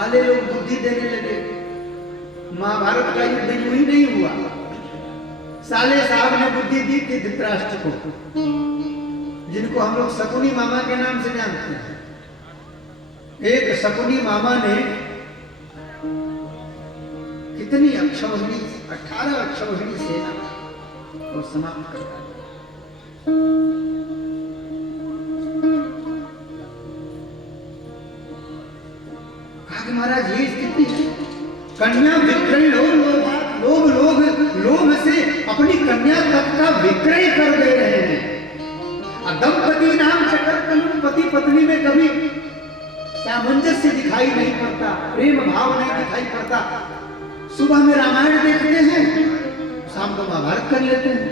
साले लोग बुद्धि देने लगे। महाभारत का युद्ध यूं ही नहीं हुआ। साले साहब ने बुद्धि दी थी धृतराष्ट्र को, जिनको हम लोग शकुनी मामा के नाम से जानते हैं। एक शकुनी मामा ने कितनी अक्षौहिणी 18 अक्षौहिणी सेना को समाप्त कर दिया। कहा कि महाराज ये स्थिति है, कन्या विक्रय लोभ से अपनी कन्या तक का विक्रय कर दे रहे हैं। दंपति नाम चक्कर पति पत्नी में कभी सामंजस्य दिखाई नहीं पड़ता, प्रेम भाव नहीं दिखाई पड़ता। सुबह में रामायण देखते हैं, शाम को महाभारत कर लेते हैं।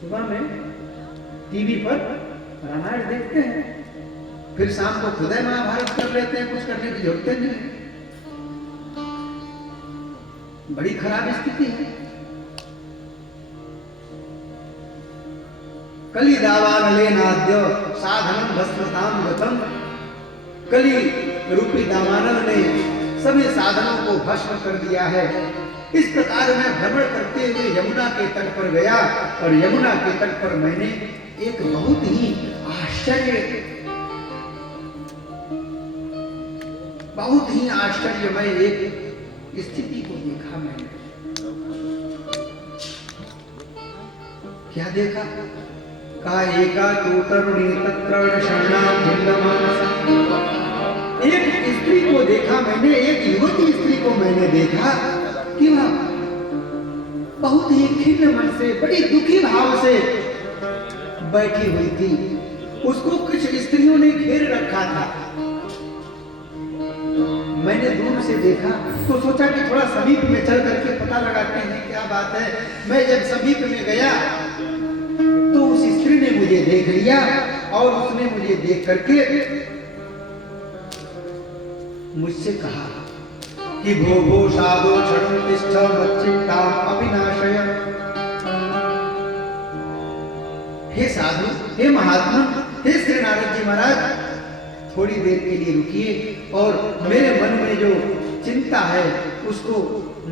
सुबह में टीवी पर रामायण देखते हैं, फिर शाम को खुद महाभारत कर लेते हैं। कुछ करने की जरूरत नहीं। बड़ी खराब स्थिति है। कली दावानलेनाद्य साधनं भस्मतां गतम्। कली रूपी दावानल ने सभी साधनों को भस्म कर दिया है। इस प्रकार मैं भ्रमण करते हुए यमुना के तट पर गया और यमुना के तट पर मैंने एक बहुत ही आश्चर्यमय एक स्थिति को देखा। मैंने क्या देखा? कहा एका तरुणी तत्र शरणां भिन्नमानसा। एक स्त्री को देखा मैंने, एक युवती स्त्री को मैंने देखा कि वह बहुत ही खिन्न मन से, बड़ी दुखी भाव से बैठी हुई थी। उसको कुछ स्त्रियों ने घेर रखा था। मैंने दूर से देखा तो सोचा कि थोड़ा समीप में चल करके पता लगाते हैं क्या बात है। मैं जब समीप में गया तो उस स्त्री ने मुझे देख लिया और उसने मुझे देख करके मुझसे कहा कि भो भो साधो क्षणं तिष्ठ मच्चित्ताम् अविनाशय। हे साधु, हे महात्मा, हे श्री नारद जी महाराज, थोड़ी देर के लिए रुकिए और मेरे मन में जो चिंता है उसको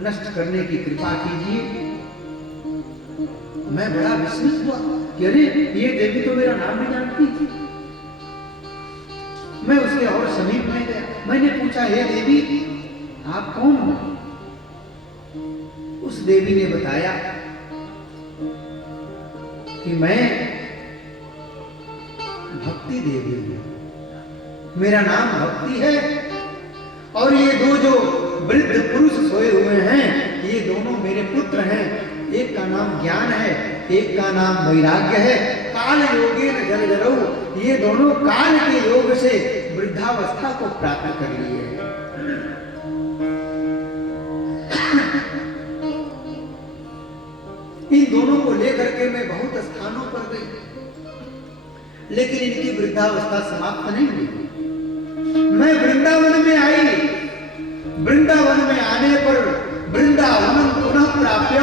नष्ट करने की कृपा कीजिए। मैं बड़ा विस्मित हुआ कि अरे ये देवी तो मेरा नाम नहीं जानती थी। मैं उसके और समीप में गया। मैंने पूछा, हे देवी आप कौन हो? उस देवी ने बताया कि मैं भक्ति देवी हूं, मेरा नाम भक्ति है। और ये दो जो वृद्ध पुरुष सोए हुए हैं, ये दोनों मेरे पुत्र हैं। एक का नाम ज्ञान है, एक का नाम वैराग्य है। काल योगेन जलजरौ, ये दोनों काल के योग से वृद्धावस्था को प्राप्त कर लिए हैं। इन दोनों को लेकर के मैं बहुत स्थानों पर गई, लेकिन इनकी वृद्धावस्था समाप्त नहीं हुई। मैं वृंदावन में आई। वृंदावन में आने पर वृंदावन पुनः प्राप्य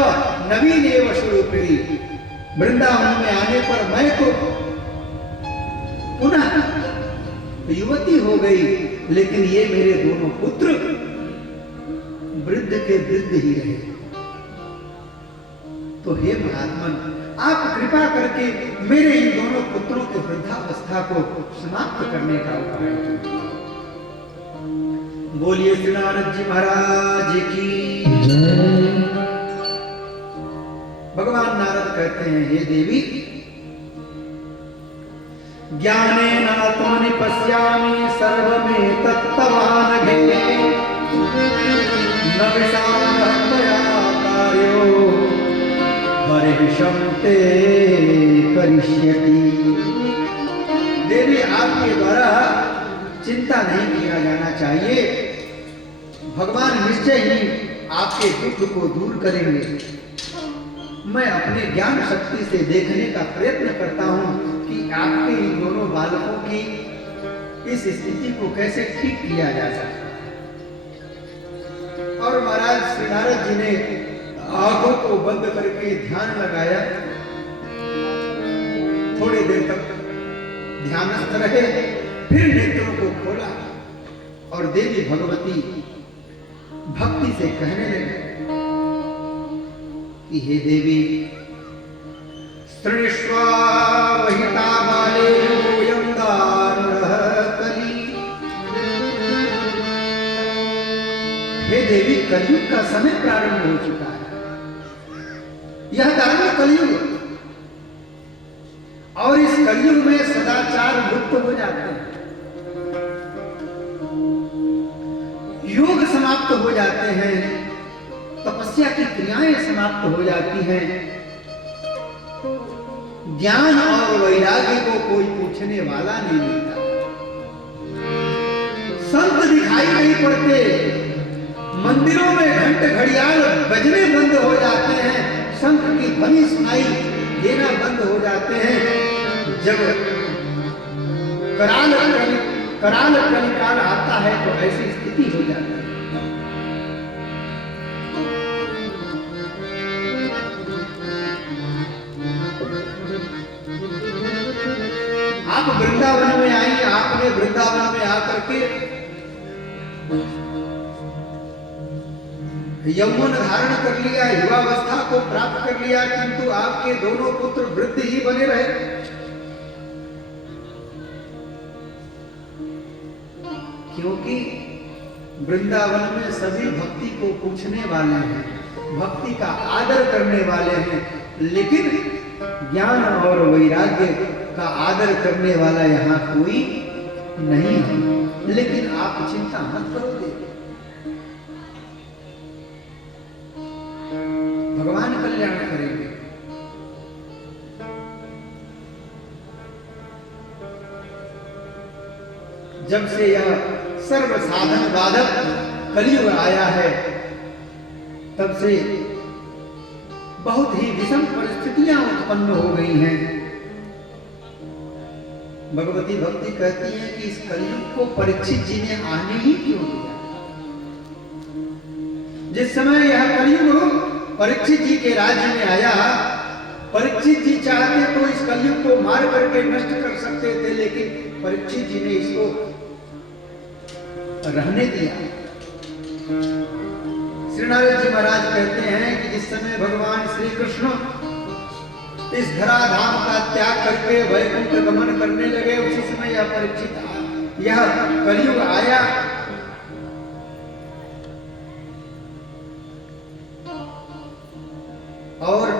नवीन एव स्वरूपिणी। वृंदावन में आने पर मैं तो पुनः युवती हो गई, लेकिन ये मेरे दोनों पुत्र वृद्ध के वृद्ध ही रहे। तो हे महात्मन, आप कृपा करके मेरे इन दोनों पुत्रों के वृद्धावस्था को समाप्त करने का उपाय कीजिए। बोलिए श्री नारद जी महाराज की। भगवान नारद कहते हैं, हे देवी, ज्ञानेन आत्मनि पश्यामि सर्वमेतत्तवानघे न विषामया कार्यो हरिषं ते करिष्यति। देवी, आपके द्वारा चिंता नहीं किया जाना चाहिए। भगवान निश्चय ही आपके दुख को दूर करेंगे। मैं अपने ज्ञान शक्ति से देखने का प्रयत्न करता हूं कि आपके इन दोनों बालकों की इस स्थिति को कैसे ठीक किया जा सकता है। और महाराज श्री नारद जी ने आंखों को बंद करके ध्यान लगाया। थोड़ी देर तक ध्यानस्थ रहे, फिर नेत्रों को खोला। और देवी भगवती भक्ति से कहने लगे कि हे देवी, सृष्वा वहिता बाले योऽयं दारुणः कली। हे देवी, कलयुग का समय प्रारंभ हो चुका है। यह दारुण कलयुग, और इस कलयुग में सदाचार लुप्त हो जाते हैं, योग समाप्त हो जाते हैं, तपस्या की क्रियाएं समाप्त हो जाती हैं, ज्ञान और वैराग्य को कोई पूछने वाला नहीं मिलता, संत दिखाई नहीं पड़ते, मंदिरों में घंट घड़ियाल बजने बंद हो जाते हैं, शंख की ध्वनि सुनाई देना बंद हो जाते हैं। जब कराल कलिकाल आता है तो ऐसी स्थिति हो जाती है। आप वृंदावन में आई, आपने वृंदावन में आकर के यौवन धारण कर लिया, युवावस्था को प्राप्त कर लिया, किंतु आपके दोनों पुत्र वृद्ध ही बने रहे। क्योंकि वृंदावन में सभी भक्ति को पूछने वाले हैं, भक्ति का आदर करने वाले हैं, लेकिन ज्ञान और वैराग्य का आदर करने वाला यहाँ कोई नहीं है। लेकिन आप चिंता मत करो, भगवान कल्याण करेंगे। जब से यह सर्व साधन बाधक कलयुग आया है, तब से बहुत ही विषम परिस्थितियां उत्पन्न हो गई हैं। भगवती भक्ति कहती है कि इस कलयुग को परीक्षित जी ने आने ही क्यों दिया। जिस समय यह कलयुग परीक्षित जी के राज्य में आया, परीक्षित जी चाहते तो इस कलयुग को मार करके नष्ट कर सकते थे, लेकिन परीक्षित जी ने इसको रहने दिया। श्री नारद जी महाराज कहते हैं कि जिस समय भगवान श्री कृष्ण इस धराधाम का त्याग करके वैकुंठ गमन करने लगे, उसी समय यह परीक्षित यह कलयुग आया। और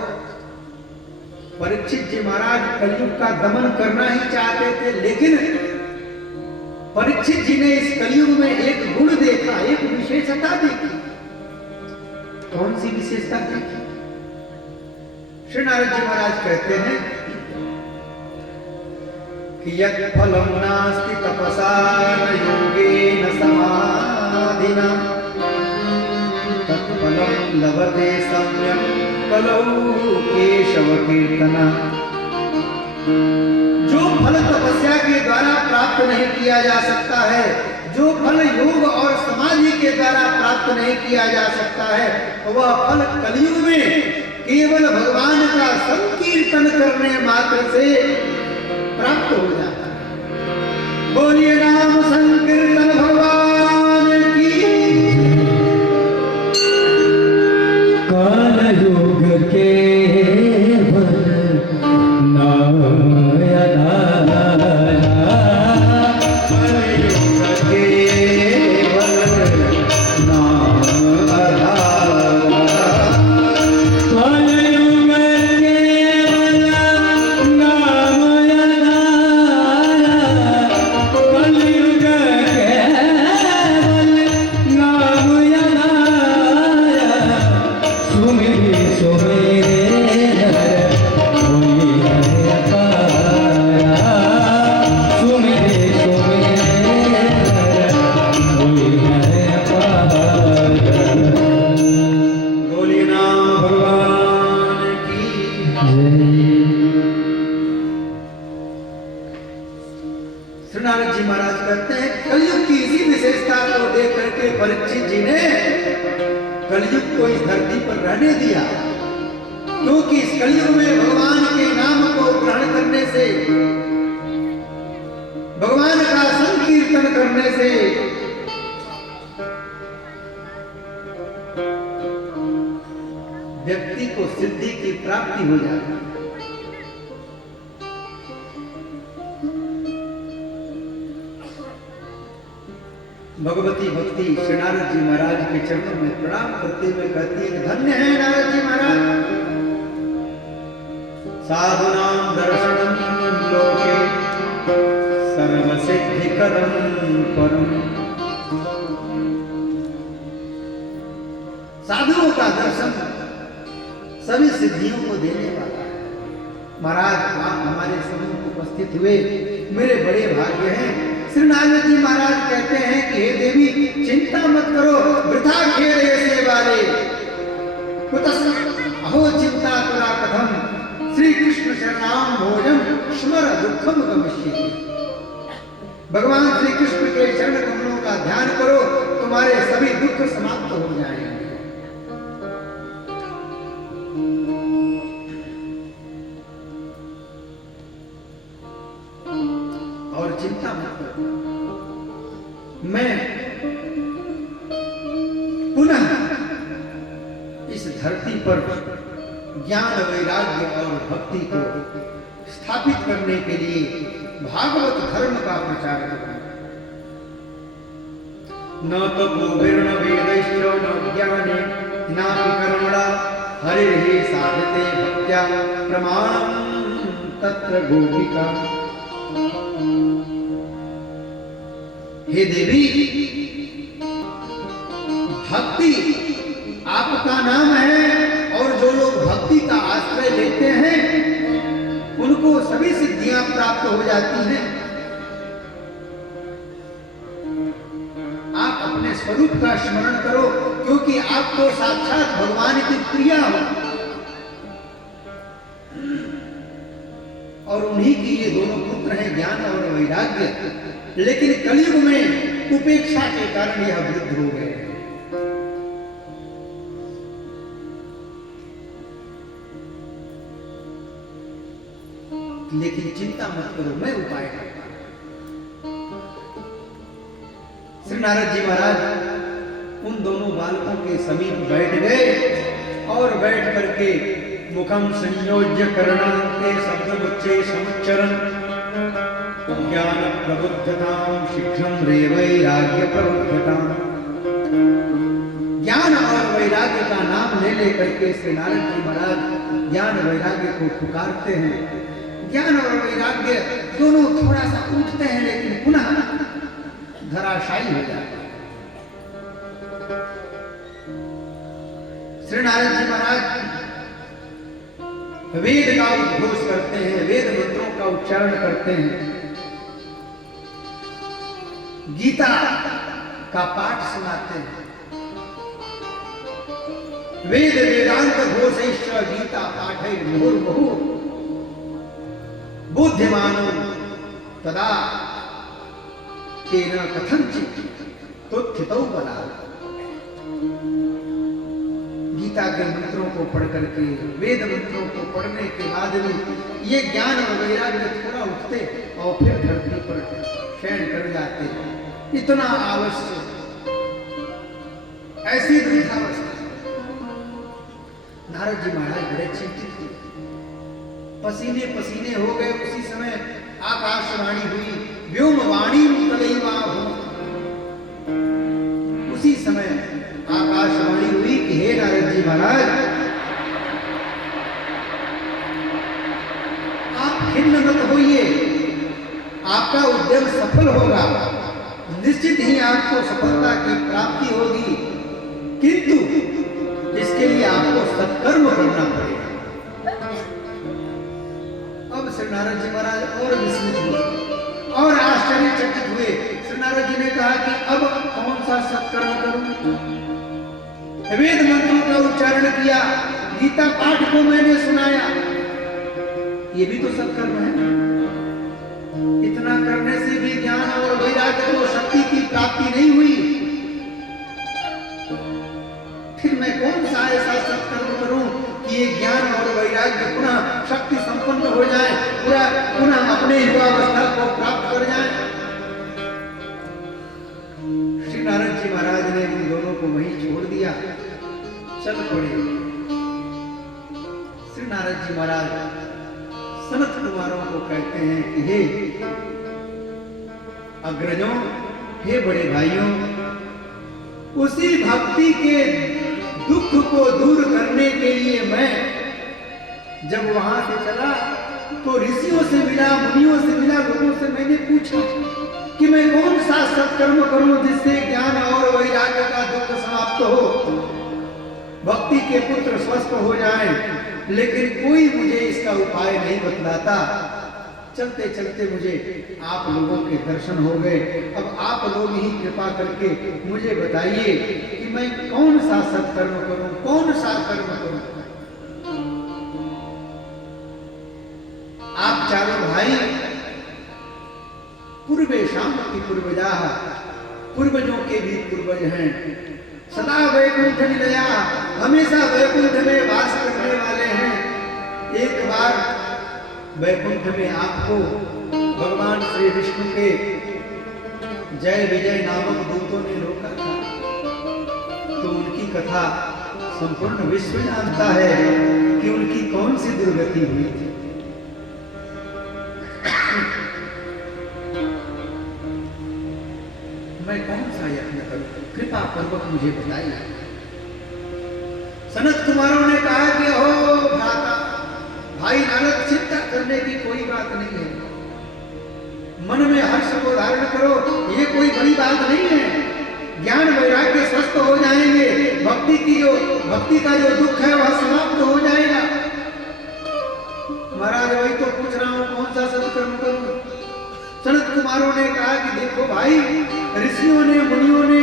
परीक्षित जी महाराज कलयुग का दमन करना ही चाहते थे, लेकिन परीक्षित जी ने इस कलयुग में एक गुण देखा, एक विशेषता देखी। कौन सी विशेषता देखी? श्री नारद जी महाराज कहते हैं कि यत् फलं नास्ति तपसा न योगेन समाधिना तत्फलं लभते सम्यक् कलौ केशव कीर्तना। जो फल तपस्या के द्वारा प्राप्त नहीं किया जा सकता है, जो फल योग और समाधि के द्वारा प्राप्त नहीं किया जा सकता है, वह फल कलयुग में केवल भगवान का संकीर्तन करने मात्र से प्राप्त हो जाता है। बोलिए नाम संकीर्तन भगवान की। कालयुग के परीक्षित जी ने कलयुग को इस धरती पर रहने दिया, क्योंकि इस कलयुग में भगवान के नाम को ग्रहण करने से, भगवान का संकीर्तन करने से प्राप्ति हो जाती है। भगवती भक्ति श्री नारद जी महाराज के चरणों में प्रणाम करते हुए कहती है, धन्य है नारद जी महाराज, साधुनाम दर्शनम लोके सर्व सिद्धिकरम परम। साधुओं का दर्शन सभी सिद्धियों को देने वाला है। महाराज आप हमारे समूह उपस्थित हुए, मेरे बड़े भाग्य हैं। श्री नारद जी महाराज कहते हैं कि हे देवी, चिंता मत करो, वृथा खेल ऐसे वाले अहो चिंता तुरा कथम श्री कृष्ण शरणाम भोजम स्मर दुखम गमिष्यति। भगवान श्री कृष्ण के चरण कमलों का ध्यान करो, तुम्हारे सभी दुख समाप्त हो जाएंगे। और चिंता मत करो, मैं पुनः इस धरती पर ज्ञान वैराग्य और भक्ति को स्थापित करने के लिए भागवत धर्म का प्रचार करूंगा। न तो गोविर्ण वेदैश्च न ज्ञाने नापि कर्मणा हरिर्हि साधते भक्त्या प्रमाणं तत्र गोपिका। हे देवी, भक्ति आपका नाम है और जो लोग भक्ति का आश्रय लेते हैं उनको सभी सिद्धियां प्राप्त हो जाती हैं। आप अपने स्वरूप का स्मरण करो, क्योंकि आप तो साक्षात भगवान की प्रिया हो और उन्हीं की ये दोनों पुत्र हैं, ज्ञान और वैराग्य। लेकिन कलयुग में उपेक्षा के कारण यह वृद्ध हो गए। लेकिन चिंता मत करो, मैं उपाय करता हूं। श्री नारद जी महाराज उन दोनों बालकों के समीप बैठ गए और बैठ करके मुखम संयोज्य करणांते शब्द बच्चे समुच्चरण ज्ञान प्रबुद्धताम शीघ्रम रे वैराग्य प्रबुद्धताम। ज्ञान और वैराग्य का नाम ले लेकर के श्री नारद जी महाराज ज्ञान वैराग्य को पुकारते हैं। ज्ञान और वैराग्य दोनों थोड़ा सा उठते हैं, लेकिन पुनः धराशायी हो जाते हैं। श्री नारद जी महाराज वेद का उद्घोष करते हैं, वेद मंत्रों का उच्चारण करते हैं, गीता का पाठ सुनाते हैं। वेद वेदांत घोषैश्च गीता पाठै मुहुर्मुहु बुद्धिमानो तदा तेन कथंचित् तुत्थितौ बला। गीता के मंत्रों को पढ़ करके, वेद मंत्रों को पढ़ने के बाद भी ये ज्ञान और वैराग्य थोड़ा उठते और फिर धरती पर शयन कर जाते। इतना आवश्यक, ऐसी वृद्धावस्था। नारद जी महाराज बड़े चिंतित थे, पसीने पसीने हो गए। उसी समय आकाशवाणी हुई, व्योमवाणी तदैवाहु। उसी समय आकाशवाणी हुई कि हे नारद जी महाराज, आप खिन्न मत होइए, आपका उद्यम सफल होगा, निश्चित ही आपको सफलता की प्राप्ति होगी, किंतु इसके लिए आपको सत्कर्म करना पड़ेगा। अब श्री नारद जी महाराज और विस्मित हुए और आश्चर्यचकित हुए। श्री नारद जी ने कहा कि अब कौन सा सत्कर्म करूं? वेद मंत्रों का उच्चारण किया, गीता पाठ को मैंने सुनाया, ये भी तो सत्कर्म है। इतना करने से भी ज्ञान और वैराग्य को शक्ति की प्राप्ति नहीं हुई, फिर मैं कौन सा ऐसा सत्कर्म करूं कि ये ज्ञान और वैराग्य पुनः शक्ति संपन्न हो जाए, पूरा पुनः अपने युवावस्था को प्राप्त कर जाए। श्री नारद जी महाराज ने उन दोनों को वहीं छोड़ दिया, चल पड़े। श्री नारद जी महाराज सनत कुमारों को कहते हैं कि हे अग्रजों, हे बड़े भाइयों, उसी भक्ति के दुख को दूर करने के लिए मैं जब वहां से चला तो ऋषियों से मिला, मुनियों से मिला, लोगों से मैंने पूछा कि मैं कौन सा सत्कर्म करूं जिससे ज्ञान और वैराग्य का दुख समाप्त हो, भक्ति के पुत्र स्वस्थ हो जाएं, लेकिन कोई मुझे इसका उपाय नहीं बतलाता। चलते चलते मुझे आप लोगों के दर्शन हो गए। अब आप लोग ही कृपा करके मुझे बताइए कि मैं कौन सा सत्कर्म करूं, कौन सा कर्म करूं। आप चारों भाई पूर्वे शाम की पूर्वजा, पूर्वजों के भी पूर्वज हैं, सदा वैकुंठ निलया, हमेशा वैकुंठ में वास करने वाले हैं। एक बार वैकुंठ में आपको भगवान श्री विष्णु के जय विजय नामक दूतों ने रोका था, तो उनकी कथा संपूर्ण विश्व जानता है कि उनकी कौन सी दुर्गति हुई थी। मैं कौन सा यत्न करूं, कृपा पूर्वक मुझे बताइए। सनत कुमारों ने कहा कि हो भ्राता, भाई नारद, चिंता करने की कोई बात नहीं है, मन में हर्ष को धारण करो, ये कोई बड़ी बात नहीं है। ज्ञान वैराग्य स्वस्थ हो जाएंगे, भक्ति का जो दुख है वह समाप्त हो जाएगा। महाराज वही तो पूछ रहा हूं, कौन सा सत्कर्म करूं। सनत कुमारों ने कहा कि देखो भाई, ऋषियों ने मुनियों ने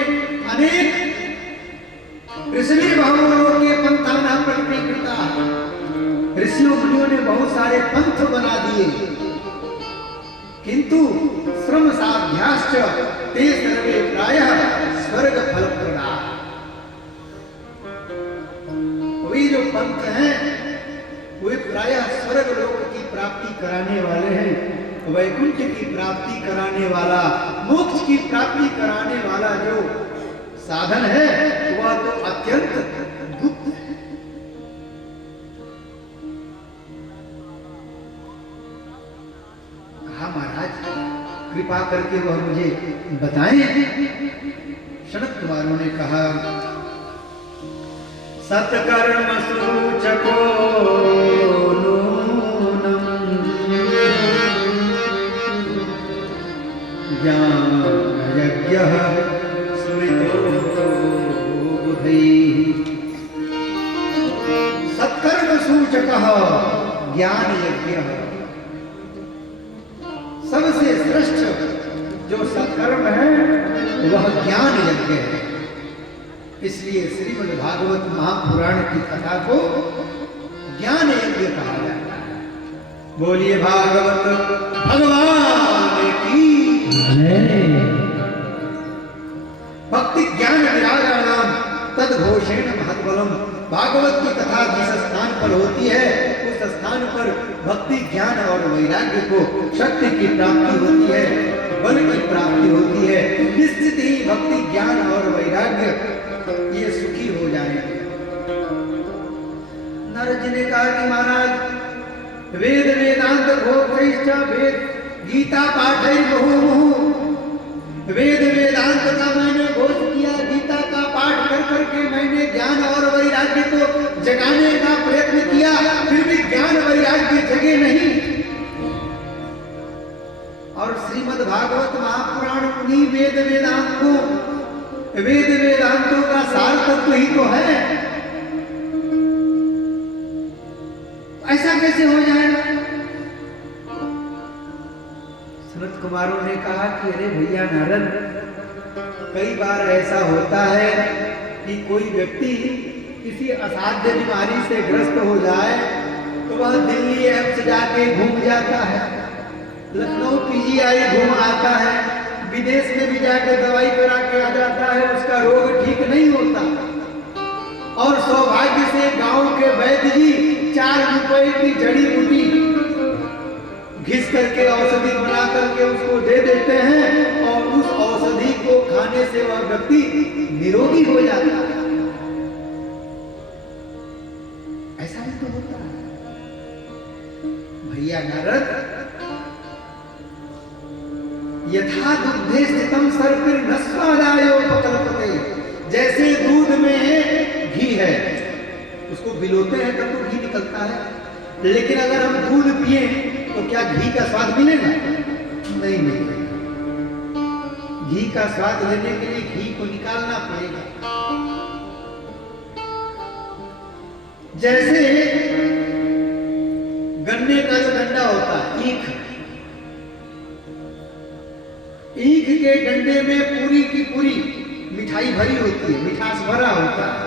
अनेक ऋषि भावों के पंथाना प्रकटीकृता, ऋषियों मुनियों ने बहुत सारे पंथ बना दिए, किंतु श्रम साध्याश्च ते सर्वे प्रायः स्वर्ग फलप्रदा। वे जो पंथ हैं वे प्रायः स्वर्ग लोक की प्राप्ति कराने वाले हैं। वैकुंठ की प्राप्ति कराने वाला, मोक्ष की प्राप्ति कराने वाला जो साधन है वह तो अत्यंत गुप्त है। कहा महाराज कृपा करके वह मुझे बताएं। सनत कुमारों ने कहा, सत्कर्म सूचको ज्ञान यज्ञः स्मृतो बुधैः। सत्कर्म सूचकः ज्ञान यज्ञः, सबसे श्रेष्ठ जो सत्कर्म है वह ज्ञान यज्ञ है। इसलिए श्रीमद् भागवत महापुराण की कथा को ज्ञान यज्ञ कहा जाता है। बोलिए भागवत भगवान की भक्ति ज्ञान विरागाणाम तद घोषेण महत्वलम। भागवत की कथा जिस स्थान पर होती है उस स्थान पर भक्ति ज्ञान और वैराग्य को शक्ति की प्राप्ति होती है, बल की प्राप्ति होती है। निश्चित ही भक्ति ज्ञान और वैराग्य ये सुखी हो जाएंगे। नारद जी ने कहा कि महाराज वेद वेदांत घोषैश्च वेद गीता पाठै बहुमुहु। वेद वेदांत का मैंने घोष किया, गीता का पाठ कर करके मैंने ज्ञान और वैराग्य को जगाने का प्रयत्न किया, फिर भी ज्ञान वैराग्य जगे नहीं। और श्रीमद् भागवत महापुराण उन्हीं वेद वेदांत को, वेद वेदांतों का सार तत्व ही तो है। ऐसा कैसे हो जाएगा? सनत कुमारों ने कहा कि अरे भैया नारद, कई बार ऐसा होता है कि कोई व्यक्ति किसी असाध्य बीमारी से ग्रस्त हो जाए तो वह दिल्ली एम्स जाके घूम जाता है, लखनऊ पीजीआई घूम आता है, विदेश में भी जाके दवाई करा के आ जाता है, उसका रोग ठीक नहीं होता। और सौभाग्य से गांव के वैद्य जी 4 रुपए की जड़ी बूटी घिस करके औषधि बना करके उसको दे देते हैं और उस औषधि को खाने से वह व्यक्ति निरोगी हो जाता है। ऐसा भी तो होता है। किया नारद, यथा दुग्धे स्थितम सर्पिर्नस्वादायोपकल्पते, जैसे दूध में घी है, उसको भिगोते हैं तब तो घी निकलता है, लेकिन अगर हम दूध पिए तो क्या घी का स्वाद मिलेगा? नहीं मिलेगा। घी का स्वाद लेने के लिए घी को निकालना पड़ेगा। जैसे गन्ने का जो डंडा होता है, ईख के डंडे में पूरी की पूरी मिठाई भरी होती है, मिठास भरा होता है।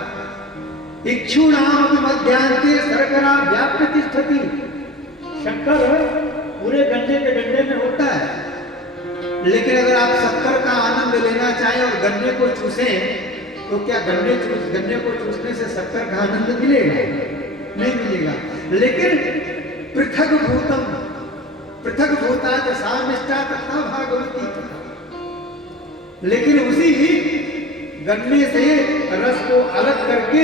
इक्षुणाम मध्यांते शर्करा व्याप्य तिष्ठति, शक्कर पूरे गन्ने के डंडे में होता है, लेकिन अगर आप शक्कर का आनंद लेना चाहें और गन्ने को चूसें तो क्या गन्ने को चूसने से शक्कर का आनंद मिलेगा? नहीं मिलेगा। लेकिन पृथक भूता सा निष्ठा तथा भागवती, लेकिन उसी ही गन्ने से रस को अलग करके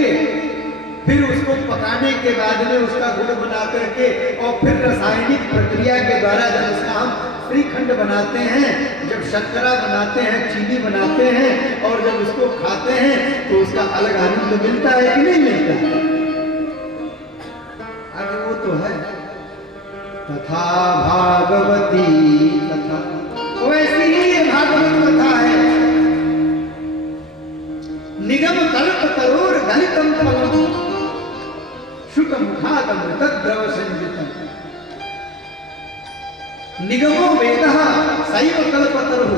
फिर उसको पकाने के बाद में उसका गुड़ बना करके और फिर रासायनिक प्रक्रिया के द्वारा जब उसका हम श्रीखंड बनाते हैं, जब शर्करा बनाते हैं, चीनी बनाते हैं और जब उसको खाते हैं तो उसका अलग आनंद मिलता है कि नहीं मिलता? आगे वो तो है। तथा भागवती कथा, वैसी ही ये भागवत कथा है। निगम कल्प तरोर गलितम फलम शुकम खादम तद्रव संयुतम, निगमो वेदः सैव कल्पतरुः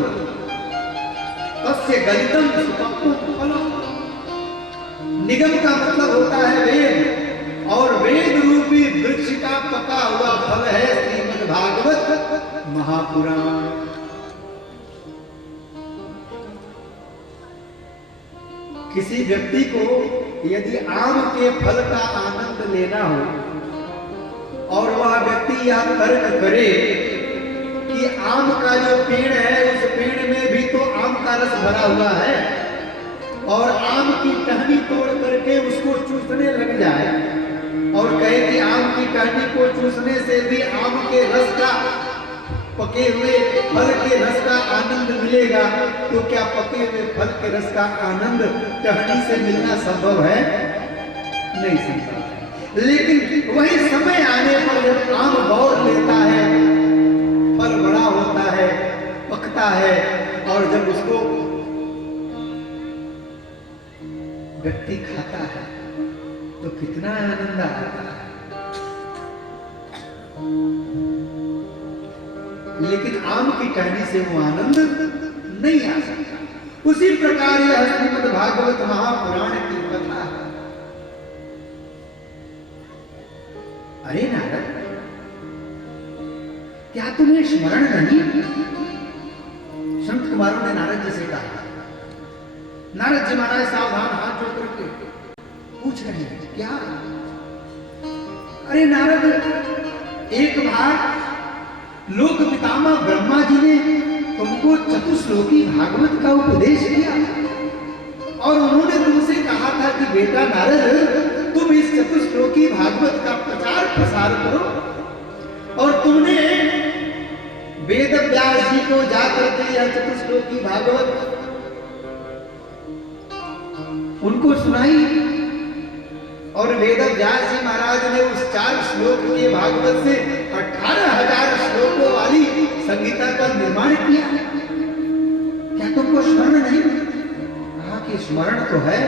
तस्य गलितम सुखम फलम। निगम का मतलब होता है वेद, और वेद रूपी वृक्ष का पका हुआ फल है श्रीमद् भागवत महापुराण। किसी व्यक्ति को यदि आम के फल का आनंद लेना हो और वह व्यक्ति यह तर्क करे कि आम का जो पेड़ है उस पेड़ में भी तो आम का रस भरा हुआ है, और आम की टहनी तोड़ करके उसको चूसने लग जाए और कहे कि आम की टहनी को चूसने से भी आम के रस का, पके हुए फल के रस का आनंद मिलेगा, तो क्या पके हुए फल के रस का आनंद टहनी से मिलना संभव है? नहीं संभव है। लेकिन वही समय आने पर जब आम बौर लेता है, फल बड़ा होता है, पकता है, और जब उसको व्यक्ति खाता है तो कितना आनंद आता है। लेकिन आम की टहनी से वो आनंद नहीं आ सकता। उसी प्रकार यह श्रीमद् भागवत महापुराण की कथा है। अरे नारद, क्या तुम्हें स्मरण नहीं? संत कुमारों ने नारद जी से कहा। नारद जी महाराज सावधान हाथ जोड़ करके पूछ रहे हैं, क्या? अरे नारद, एक बार लोक पितामह ब्रह्मा जी ने तुमको चतुश्लोकी भागवत का उपदेश किया और उन्होंने तुमसे कहा था कि बेटा नारद, तुम इस चतुश्लोकी भागवत का प्रचार प्रसार करो। और तुमने वेद व्यास जी को जाकर के यह चतुश्लोकी भागवत उनको सुनाई, और वेद व्यास जी महाराज ने उस 4 श्लोक के भागवत से 18,000 श्लोकों वाली संहिता का निर्माण किया। क्या तुमको स्मरण नहीं? कहा कि स्मरण तो है,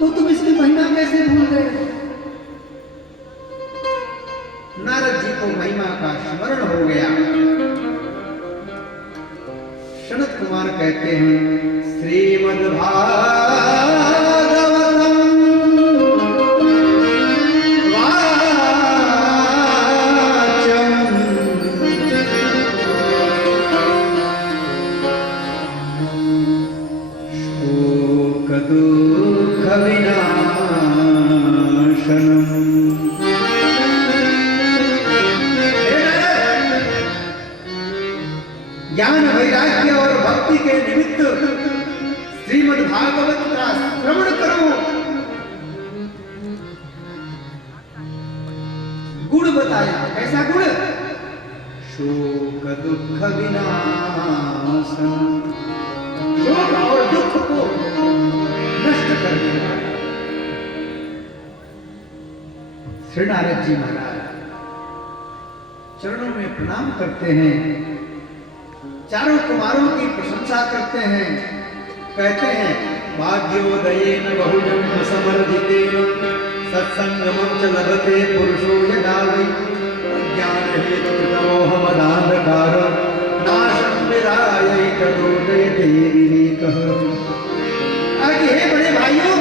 तो तुम इसकी महिमा कैसे भूल गए? नारद जी को महिमा का स्मरण हो गया। सनत कुमार कहते हैं, श्रीमद् ज्ञान वैराग्य और भक्ति के निमित्त श्रीमद् भागवत का श्रवण करो। गुण बताया, विनाशन, शोक और दुख को नष्ट करने वाला। श्री नारद जी महाराज चरणों में प्रणाम करते हैं, चारों कुमारों की प्रशंसा करते हैं, कहते हैं भाग्योदयेन बहुजन्म समर्जितेन सत्संगमं च लभते पुरुषो यदा वै ज्ञान हेतु कृतमोहमदान्धकार नाशं विरायै तदोदयते विवेकः। आगे हे बड़े भाइयों,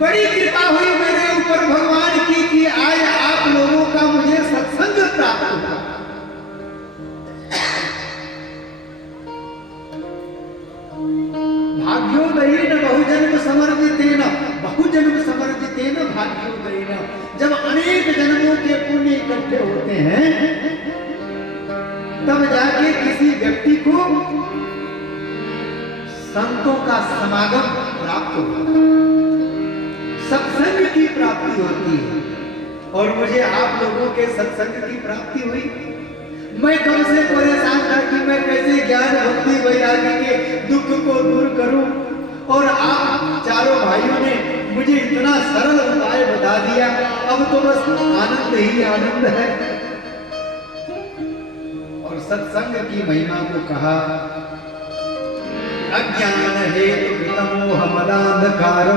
बड़ी कृपा हुई मेरे ऊपर भगवान की कि आज आप लोगों का मुझे सत्संग प्राप्त हुआ। भाग्योदयेन बहुजन्म समर्जितेन, बहुजन्म समर्जितेन भाग्योदयेन, जब अनेक जन्मों के पुण्य इकट्ठे होते हैं तब जाके किसी व्यक्ति को संतों का समागम प्राप्त होता है, सत्संग की प्राप्ति होती है। और मुझे आप लोगों के सत्संग की प्राप्ति हुई। मैं कब से परेशान था कि मैं कैसे ज्ञान भक्ति वैराग्य के दुख को दूर करूं, और आप चारों भाइयों ने मुझे इतना सरल उपाय बता दिया। अब तो बस आनंद ही आनंद है। और सत्संग की महिमा को कहा, अज्ञान हेतु कृतमोह मदान्धकार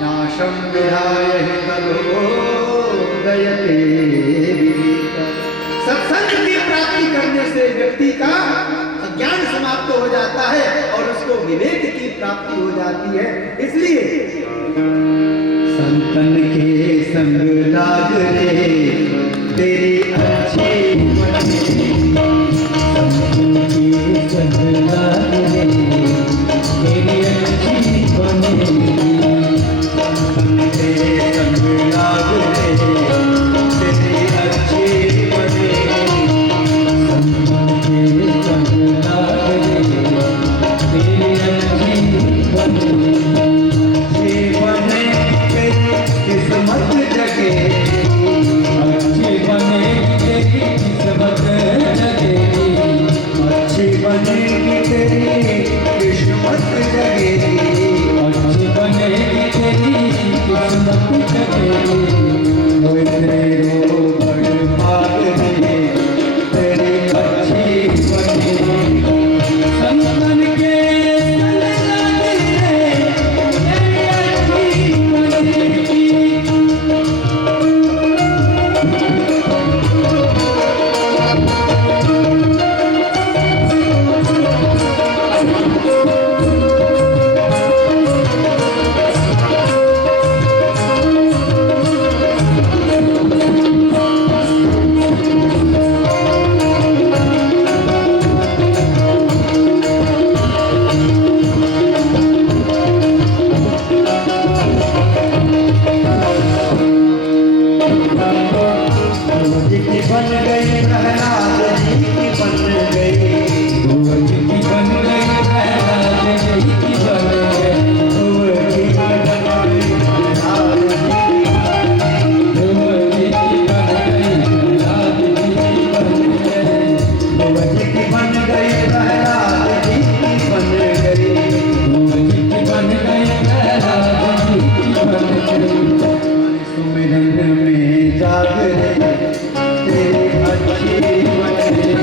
नाशं विधाय तदोदयते विवेक। सत्संग की प्राप्ति करने से व्यक्ति का अज्ञान समाप्त हो जाता है और उसको विवेक की प्राप्ति हो जाती है। इसलिए संतन के संग लाग रे तेरी अच्छी बने, संतन के संग लाग रे तेरी अच्छी बने, संतन के संग लाग रे तेरी अच्छी बने, संतन के संग लाग रे तेरी अच्छी बने, बने किस्मत जगे, अच्छी बने तेरी किस्मत जगेगी, अच्छी बनेगी तेरी किस्मत जगेगी, अच्छी बनेगी तेरी किस्मत जगेगी। तेरो बड़ भाग रे तेरी अच्छी बनेगी, संतन के संग लाग रे तेरी अच्छी बनेगी। बन गई प्रहलाद जी की बन गई, धुआं जी की बन गई प्रहलाद जी की बन गई, धुआं जी की बन गई प्रहलाद जी की बन गई, धुआं जी की बन गई प्रहलाद जी की बन गई, धुआं जी की बन गई प्रहलाद जी की बन गई। सुमिरन में जाग रे तेरी अच्छी बनेगी,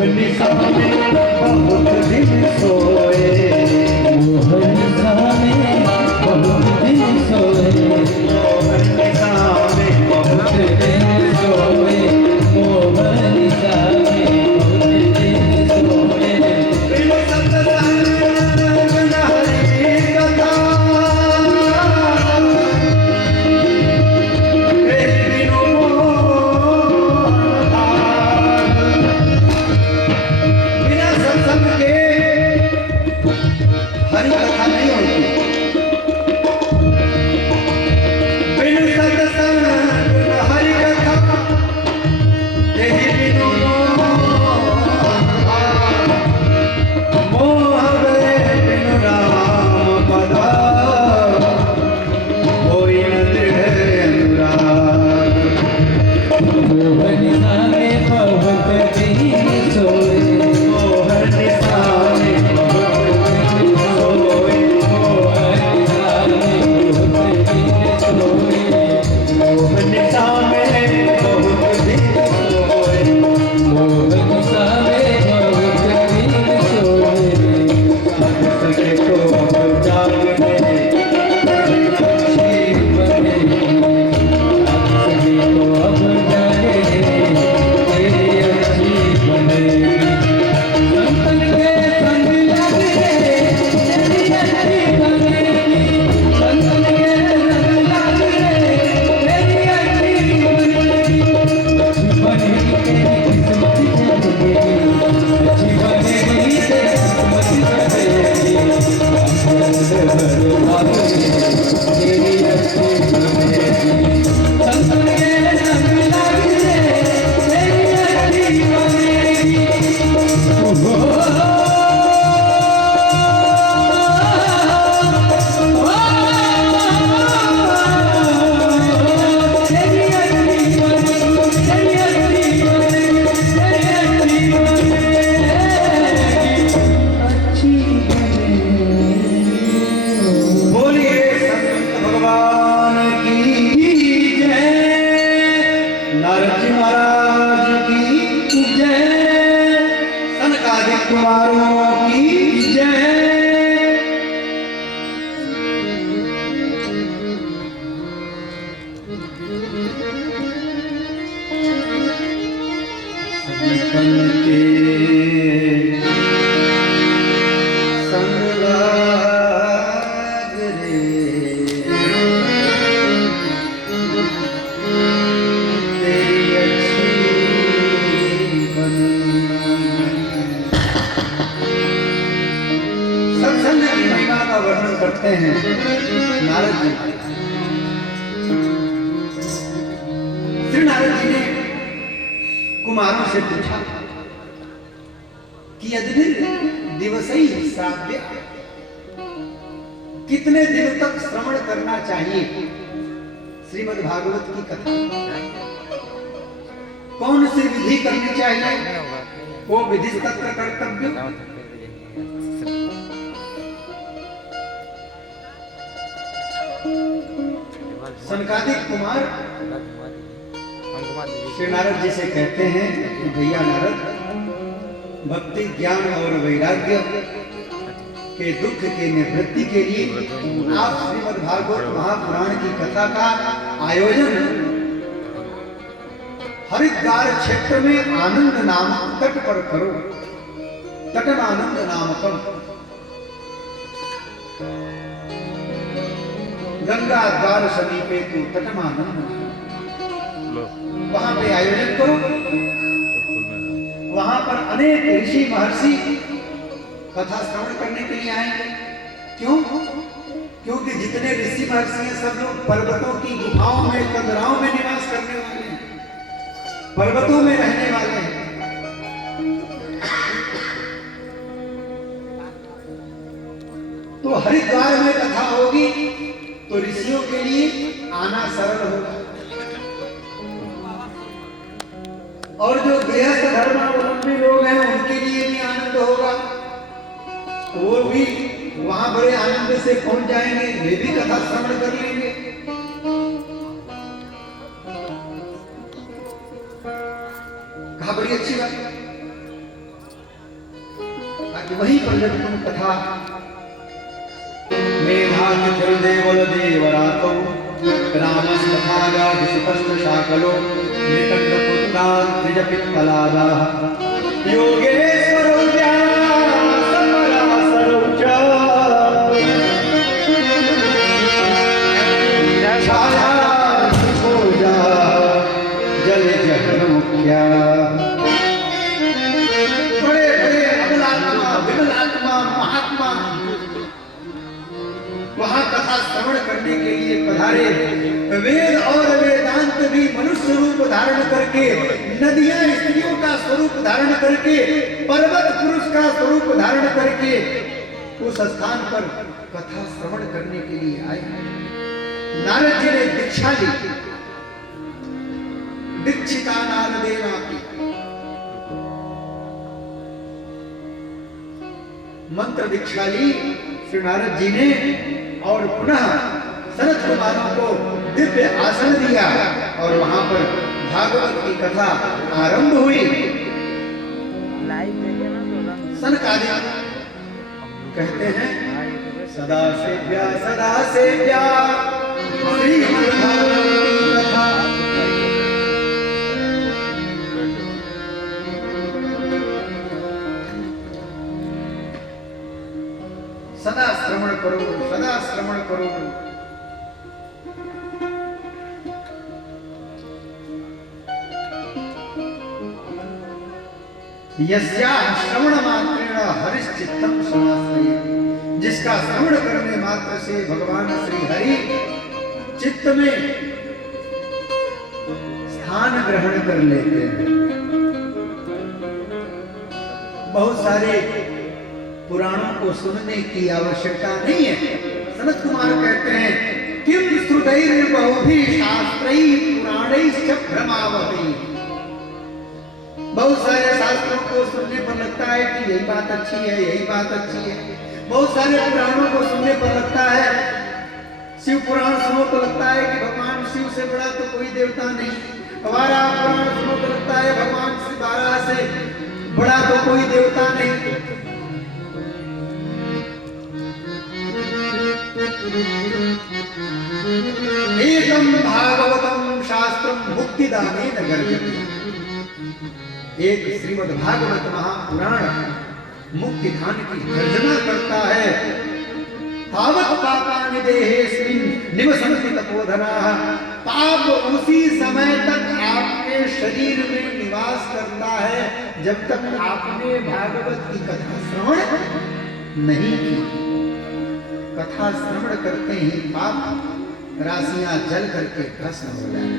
निशा में बहुत दिन सोए, मोहन निशा में बहुत दिन सोए, मोहन निशा में बहुत दिन सोए, मोहन निशा में बहुत दिन सोए। बिनु सत्संग बिन हरि कथा, बिनु मोहन भाग। बिना सत्संग के हरि कथा नहीं होती। बिनु सत्संग बिन हरि कथा, तेहि बिनु मोहन भाग। मोह गए बिनु राम पदा, कोई न दृढ़ अनुराग। मोहन निशा में बहुत दिन सोए, मोहन निशा में बहुत दिन सोए, मोहन निशा में बहुत दिन सोए, मोहन निशा में बहुत दिन सोए। मोहन निशा में बहुत दिन सोए। जाग सके तो अब जागने, अच्छी बने, आज सभी को अब जाने, तेरी अच्छी बनेगी। संतन के संग लग रे, तेरी अच्छी बनेगी। संतन के संग लग रे, तेरी अच्छी बनेगी। अच्छी बनेगी तेरी किस्मत बनेगी, अच्छी बनेगी तेरी किस्मत बनेगी। तेरी अच्छी बनेगी। संतन के संग लग रे, तेरी अच्छी बनेगी। तेरी अच्छी बनेगी, तेरी अच्छी बनेगी, तेरी अच्छी बनेगी, अच्छी बनेगी। बोलिए संत भगवान की जय, नारद जी महाराज की जय, सनकादिक कुमारों की जय। संतन के संग लाग रे, तेरी अच्छी बनेगी। सत्संग की महिमा का वर्णन करते हैं नारद जी। श्री नारद जी ने कुमारों से पूछा कि यदि दिवसई श्राव्य, कितने दिन तक श्रवण करना चाहिए श्रीमद् भागवत की कथा? कौन सी विधि करनी चाहिए? वो विधि तत्र कर्तव्य। सनकादिक कुमार श्री नारद जी से कहते हैं कि भैया नारद, भक्ति ज्ञान और वैराग्य के दुख के निवृत्ति के लिए आप श्रीमद् भागवत महापुराण की कथा का आयोजन हरिद्वार क्षेत्र में आनंद नामक तट पर करो। तटन आनंद नामकम, गंगा द्वार समीपे तू तटमानंद, वहां पे आयोजन करो। वहां पर अनेक ऋषि महर्षि कथा श्रवण करने के लिए आएंगे। क्यों? क्योंकि जितने ऋषि महर्षि हैं सब लोग पर्वतों की गुफाओं में, कंदराओं में निवास करने वाले हैं, पर्वतों में रहने वाले हैं। तो हरिद्वार में कथा होगी तो ऋषियों के लिए आना सरल होगा, और जो गृहस्थ धर्मावलंबी लोग हैं उनके लिए भी आनंद होगा। वो भी वहां बड़े आनंद से पहुंच जाएंगे, वे भी कथा श्रवण कर लेंगे। कहा बड़ी अच्छी बात। कि वहीं पर जब तुम कथा मेधातिथिर्देवल देवरातो रामस्तथागादिशुपस्त्रशाकलो निकण्डपुत्रान् त्रिजपित्तलादाः योगेश्वरौ व्यासपराशरौ च छायापूजा जलजहमुख्या बड़े बड़े अबलात्मा विमलात्मा महात्मा वहां कथा श्रवण करने के लिए पधारे। वेद और वेदांत भी मनुष्य रूप धारण करके, नदियां स्त्रियों का स्वरूप धारण करके, पर्वत पुरुष का स्वरूप धारण करके उस स्थान पर कथा श्रवण करने के लिए आए। नारद जी ने दीक्षा ली, दीक्षिता नारदेना मंत्र दीक्षा ली श्री नारद जी ने, और पुनः सनत कुमारों को दिव्य आसन दिया और वहां पर भागवत की कथा आरंभ हुई। सनकादिक कहते हैं सदा सेव्या श्रीमद्भागवती कथा। सदा श्रवण करो, सदा श्रवण करो। यस्याः श्रवण मात्रेण हरिश्चित्तम समाश्रयेत्, जिसका श्रवण करने मात्र से भगवान श्री हरि चित्त में स्थान ग्रहण कर लेते हैं। बहुत सारे पुराणों को सुनने की आवश्यकता नहीं है। सनत कुमार कहते हैं किम श्रुतैर्बहुभिः शास्त्रैः पुराणैश्च भ्रमावहै। बहुत सारे शास्त्रों को सुनने पर लगता है कि यही बात अच्छी है, यही बात अच्छी है। बहुत सारे पुराणों को सुनने पर लगता है, शिव पुराण सुनो तो लगता है कि भगवान शिव से बड़ा तो कोई देवता नहीं। वाराह पुराण सुनो तो लगता है भगवान श्री वाराह से बड़ा तो कोई देवता नहीं। एकम भागवतम शास्त्रम मुक्तिदानेन गर्जते। एक श्रीमद् भागवत महापुराण मुक्ति दान की गर्जना करता है। तावत् पापानि देहेऽस्मिन् निवसन्ति तपोधनाः। पाप उसी समय तक आपके शरीर में निवास करता है जब तक आपने भागवत की कथा श्रवण नहीं की। कथा श्रवण करते ही पाप राशियां जल करके भस्म हो जाए।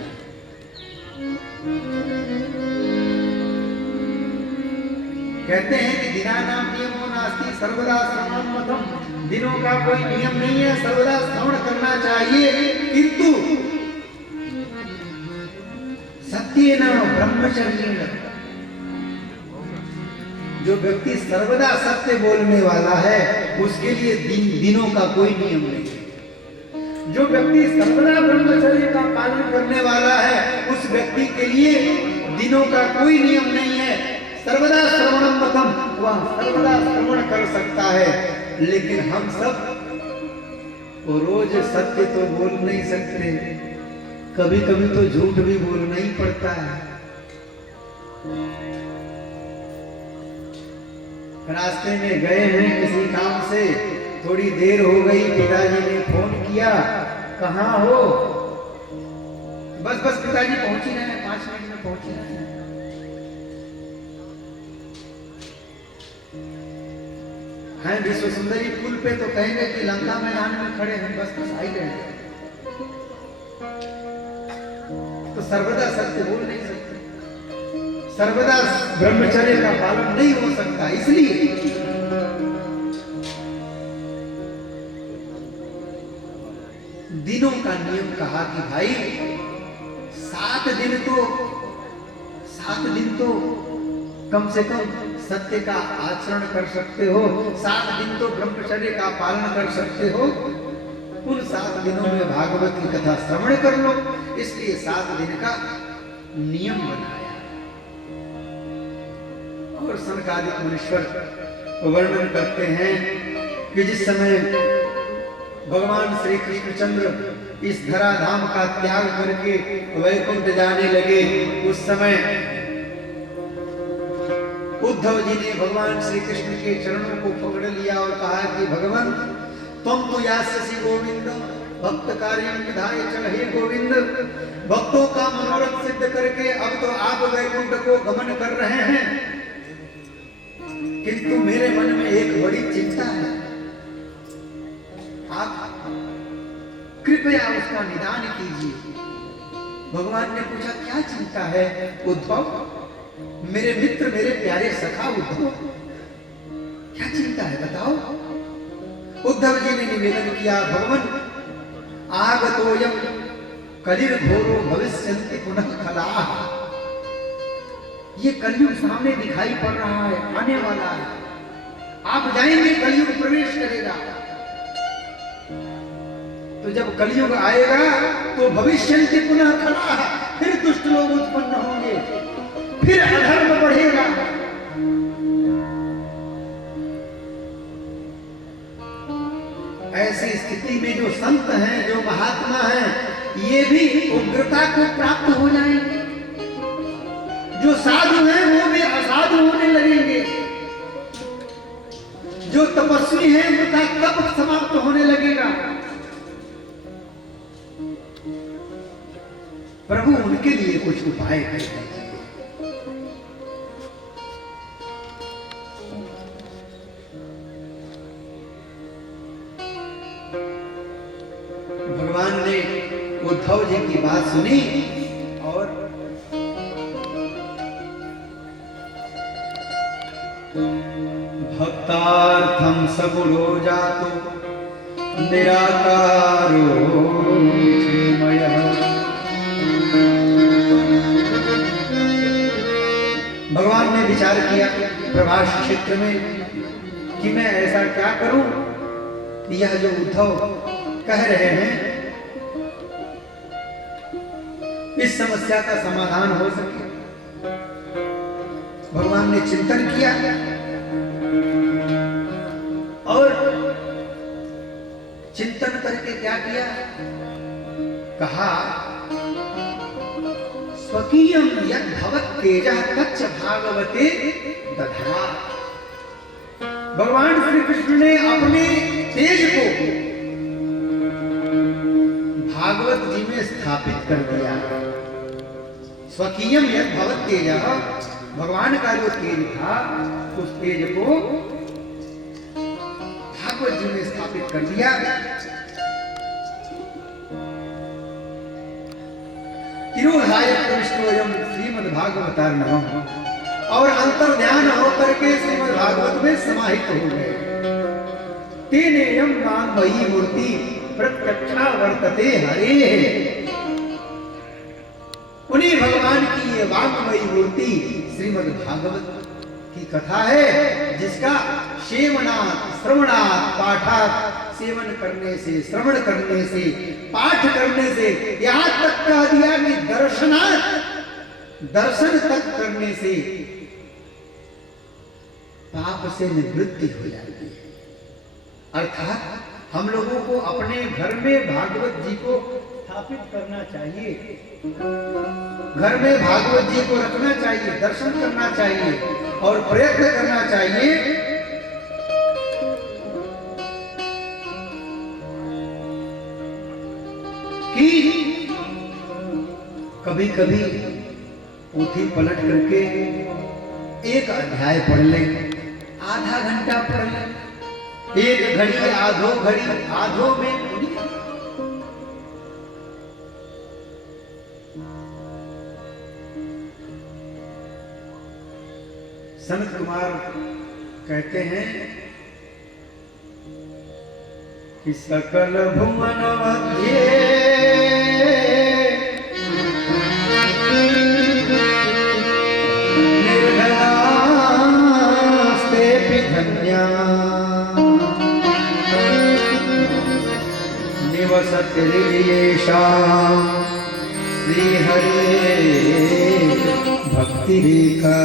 कहते हैं कि दिनानाम नियमो नास्ति सर्वदा श्रवणं मतं। दिनों का कोई नियम नहीं है, सर्वदा श्रवण करना चाहिए, किंतु सत्येन ब्रह्मचर्येण। जो व्यक्ति सर्वदा सत्य बोलने वाला है उसके लिए दिनों का कोई नियम नहीं है। जो व्यक्ति सर्वदा ब्रह्मचर्य का पालन करने वाला है उस व्यक्ति के लिए दिनों का कोई नियम नहीं है। सर्वदा श्रवणं मतं, वह सर्वदा श्रवण कर सकता है। लेकिन हम सब रोज सत्य तो बोल नहीं सकते, कभी कभी तो झूठ भी बोलना ही पड़ता है। रास्ते में गए हैं किसी काम से, थोड़ी देर हो गई, पिताजी ने फोन किया, कहाँ हो? बस पिताजी पहुंच ही रहे हैं, 5 मिनट में पहुंच ही रहे हैं। हैं विश्व सुंदरी पुल पे तो कहेंगे कि लंका मैदान में खड़े हैं, बस आ ही गए। तो सर्वदा सत्य बोल नहीं सकते, सर्वदा ब्रह्मचर्य का पालन नहीं हो सकता। इसलिए दिनों का नियम कहा कि भाई 7 दिन तो कम से कम सत्य का आचरण कर सकते हो, 7 दिन तो ब्रह्मचर्य का पालन कर सकते हो। उन 7 दिनों में भागवत की कथा श्रवण कर लो। इसलिए 7 दिन का नियम बनाया। और सनकादिक मुनीश्वर वर्णन करते हैं कि जिस समय भगवान श्री कृष्णचंद्र इस धराधाम का त्याग करके वैकुंठ जाने लगे, उस समय उद्धव जी ने भगवान श्री कृष्ण के चरणों को पकड़ लिया और कहा कि भगवान तुम तो यास्यसि गोविंद भक्त कार्यं विधाय च, हे गोविंद भक्तों का मनोरथ सिद्ध करके अब तो आप वैकुंठ को गमन कर रहे हैं, किंतु मेरे मन में एक बड़ी चिंता है, आप कृपया उसका निदान कीजिए। भगवान ने पूछा क्या चिंता है उद्धव, मेरे मित्र मेरे प्यारे सखा उद्धव, क्या चिंता है बताओ। उद्धव जी ने निवेदन किया, भगवान आगतोयम कलिर्घोरो भविष्यन्ति पुनः खलाः, ये कलयुग सामने दिखाई पड़ रहा है, आने वाला है, आप जाएंगे कलयुग प्रवेश करेगा, तो जब कलयुग आएगा तो भविष्यन्ति पुनः खलाः, फिर दुष्ट लोग उत्पन्न होंगे, फिर अधर्म बढ़ेगा। ऐसी स्थिति में जो संत हैं, जो महात्मा हैं, ये भी उग्रता को प्राप्त हो जाएंगे, जो साधु हैं वो भी असाधु होने लगेंगे, जो तपस्वी हैं उनका तप समाप्त होने लगेगा। प्रभु उनके लिए कुछ उपाय करें। भगवान ने उद्धव जी की बात सुनी और भक्तार्थम सगुणो जातो निराकारो चिन्मयः। भगवान ने विचार किया प्रभास क्षेत्र में कि मैं ऐसा क्या करूं कि यह जो उद्धव कह रहे हैं इस समस्या का समाधान हो सके। भगवान ने चिंतन किया और चिंतन करके क्या किया, कहा स्वकीयं यद् भवत् तेजः तच्च भागवते दधा। भगवान श्री कृष्ण ने अपने तेज को भागवत जी में स्थापित कर दिया। स्वकीयम यद् भवत् तेजः, भगवान का जो तेज था उस तेज को भागवत जी में स्थापित कर दिया। तिरोधाय प्रविष्टोऽयं श्रीमद्भागवतार्णवम्, और अंतर ध्यान होकर के श्रीमद् भागवत में समाहित हो गए। तेनेयं वाङ्मयी मूर्ति प्रत्यक्षा वर्तते हरे। उन्हीं भगवान की ये वाङ्मयी मूर्ति श्रीमद् भागवत की कथा है, जिसका सेवनात् श्रवणात् पाठात्, सेवन करने से, श्रवण करने से, पाठ करने से, यहां तक कह दिया कि दर्शनात्, दर्शन तक करने से पाप से निवृत्ति हो जाती है। अर्थात हम लोगों को अपने घर में भागवत जी को स्थापित करना चाहिए, घर में भागवत जी को रखना चाहिए, दर्शन करना चाहिए और प्रयत्न करना चाहिए कि कभी कभी पोथी पलट करके एक अध्याय पढ़ लें, आधा घंटा पढ़ लें, एक घड़ी आधो घड़ी, आधो में सनत कुमार कहते हैं कि सकल भुवन मध्य निर्धनास्ते धन्या निवसति येषां श्रीहरे भक्तिरेका।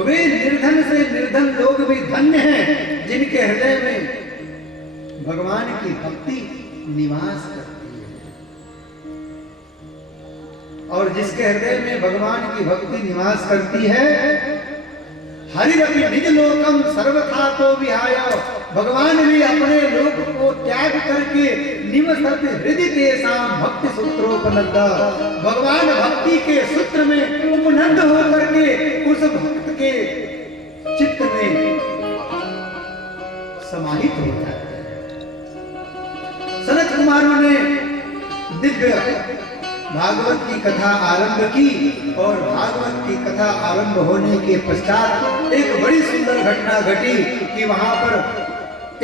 वे निर्धन से निर्धन लोग भी धन्य हैं जिनके हृदय में भगवान की भक्ति निवास करती है। और जिसके हृदय में भगवान की भक्ति निवास करती है, हरिरपि निज लोकम सर्वथा तो विहाय, भगवान भी अपने लोक को त्याग करके निवसत हृदय तेषां भक्ति सूत्रोपनद्ध, भगवान भक्ति के सूत्र में उपनद्ध होकर के उस भक्त के चित्त में समाहित हो जाते हैं। सनत कुमारों ने दिव्य भागवत की कथा आरंभ की और भागवत की कथा आरंभ होने के पश्चात एक बड़ी सुंदर घटना घटी कि वहां पर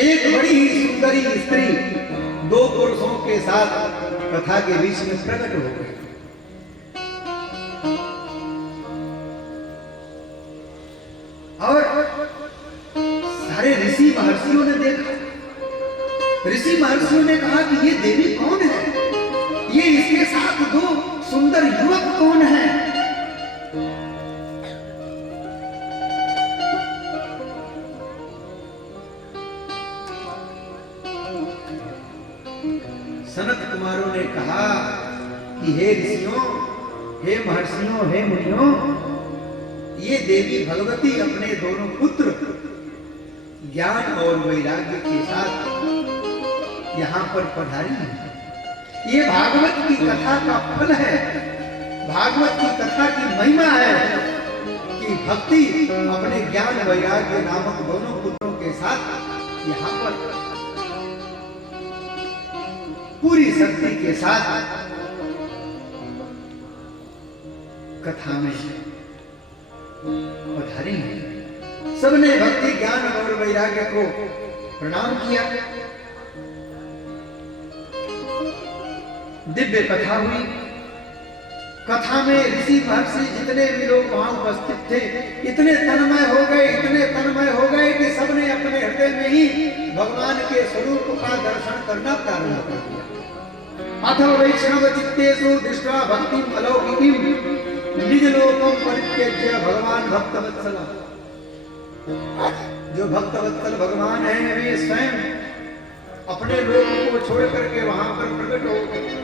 एक बड़ी ही सुंदरी स्त्री दो पुरुषों के साथ कथा के बीच में प्रकट हो गई। और सारे ऋषि महर्षियों ने देखा। ऋषि महर्षियों ने कहा कि ये देवी कौन है, ये इसके साथ दो सुंदर युवक कौन हैं? सनत कुमारों ने कहा कि हे ऋषियों, हे महर्षियों, हे मुनियों, ये देवी भगवती अपने दोनों पुत्र ज्ञान और वैराग्य के साथ यहाँ पर पधारी है। ये भागवत की कथा का फल है, भागवत की कथा की महिमा है कि भक्ति अपने ज्ञान वैराग्य नामक दोनों पुत्रों के साथ यहाँ पर पूरी शक्ति के साथ कथा में पधारी है। सबने भक्ति ज्ञान और वैराग्य को प्रणाम किया। दिव्य कथा हुई। कथा में ऋषि महर्षि जितने भी लोग वहां उपस्थित थे इतने तन्मय हो गए, इतने तन्मय हो गए कि सबने अपने हृदय में ही भगवान के स्वरूप का दर्शन करना प्रारंभ कर दिया। अथ वैष्णव चित्तेषु दृष्ट्वा भक्तिम अलौकिकीम निज लोकम परित्यज्य भगवान भक्तवत्सल। जो भक्तवत्सल भगवान है वे स्वयं अपने लोक को छोड़ करके वहां पर प्रकट हो गए।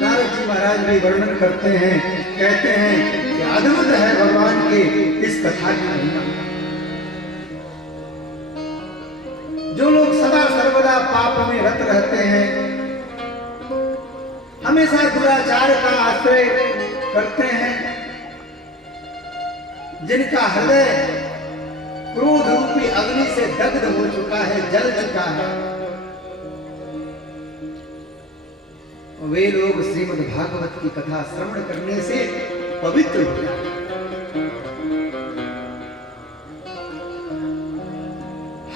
नारद जी महाराज भी वर्णन करते हैं, कहते हैं कि अद्भुत है भगवान के इस कथा की महिमा। जो लोग सदा सर्वदा पाप में रत रहते हैं, हमेशा दुराचार का आश्रय करते हैं, जिनका हृदय क्रोध रूपी अग्नि से दग्ध हो चुका है, जल चुका है, वे लोग श्रीमद् भागवत की कथा श्रवण करने से पवित्र हो जाते हैं।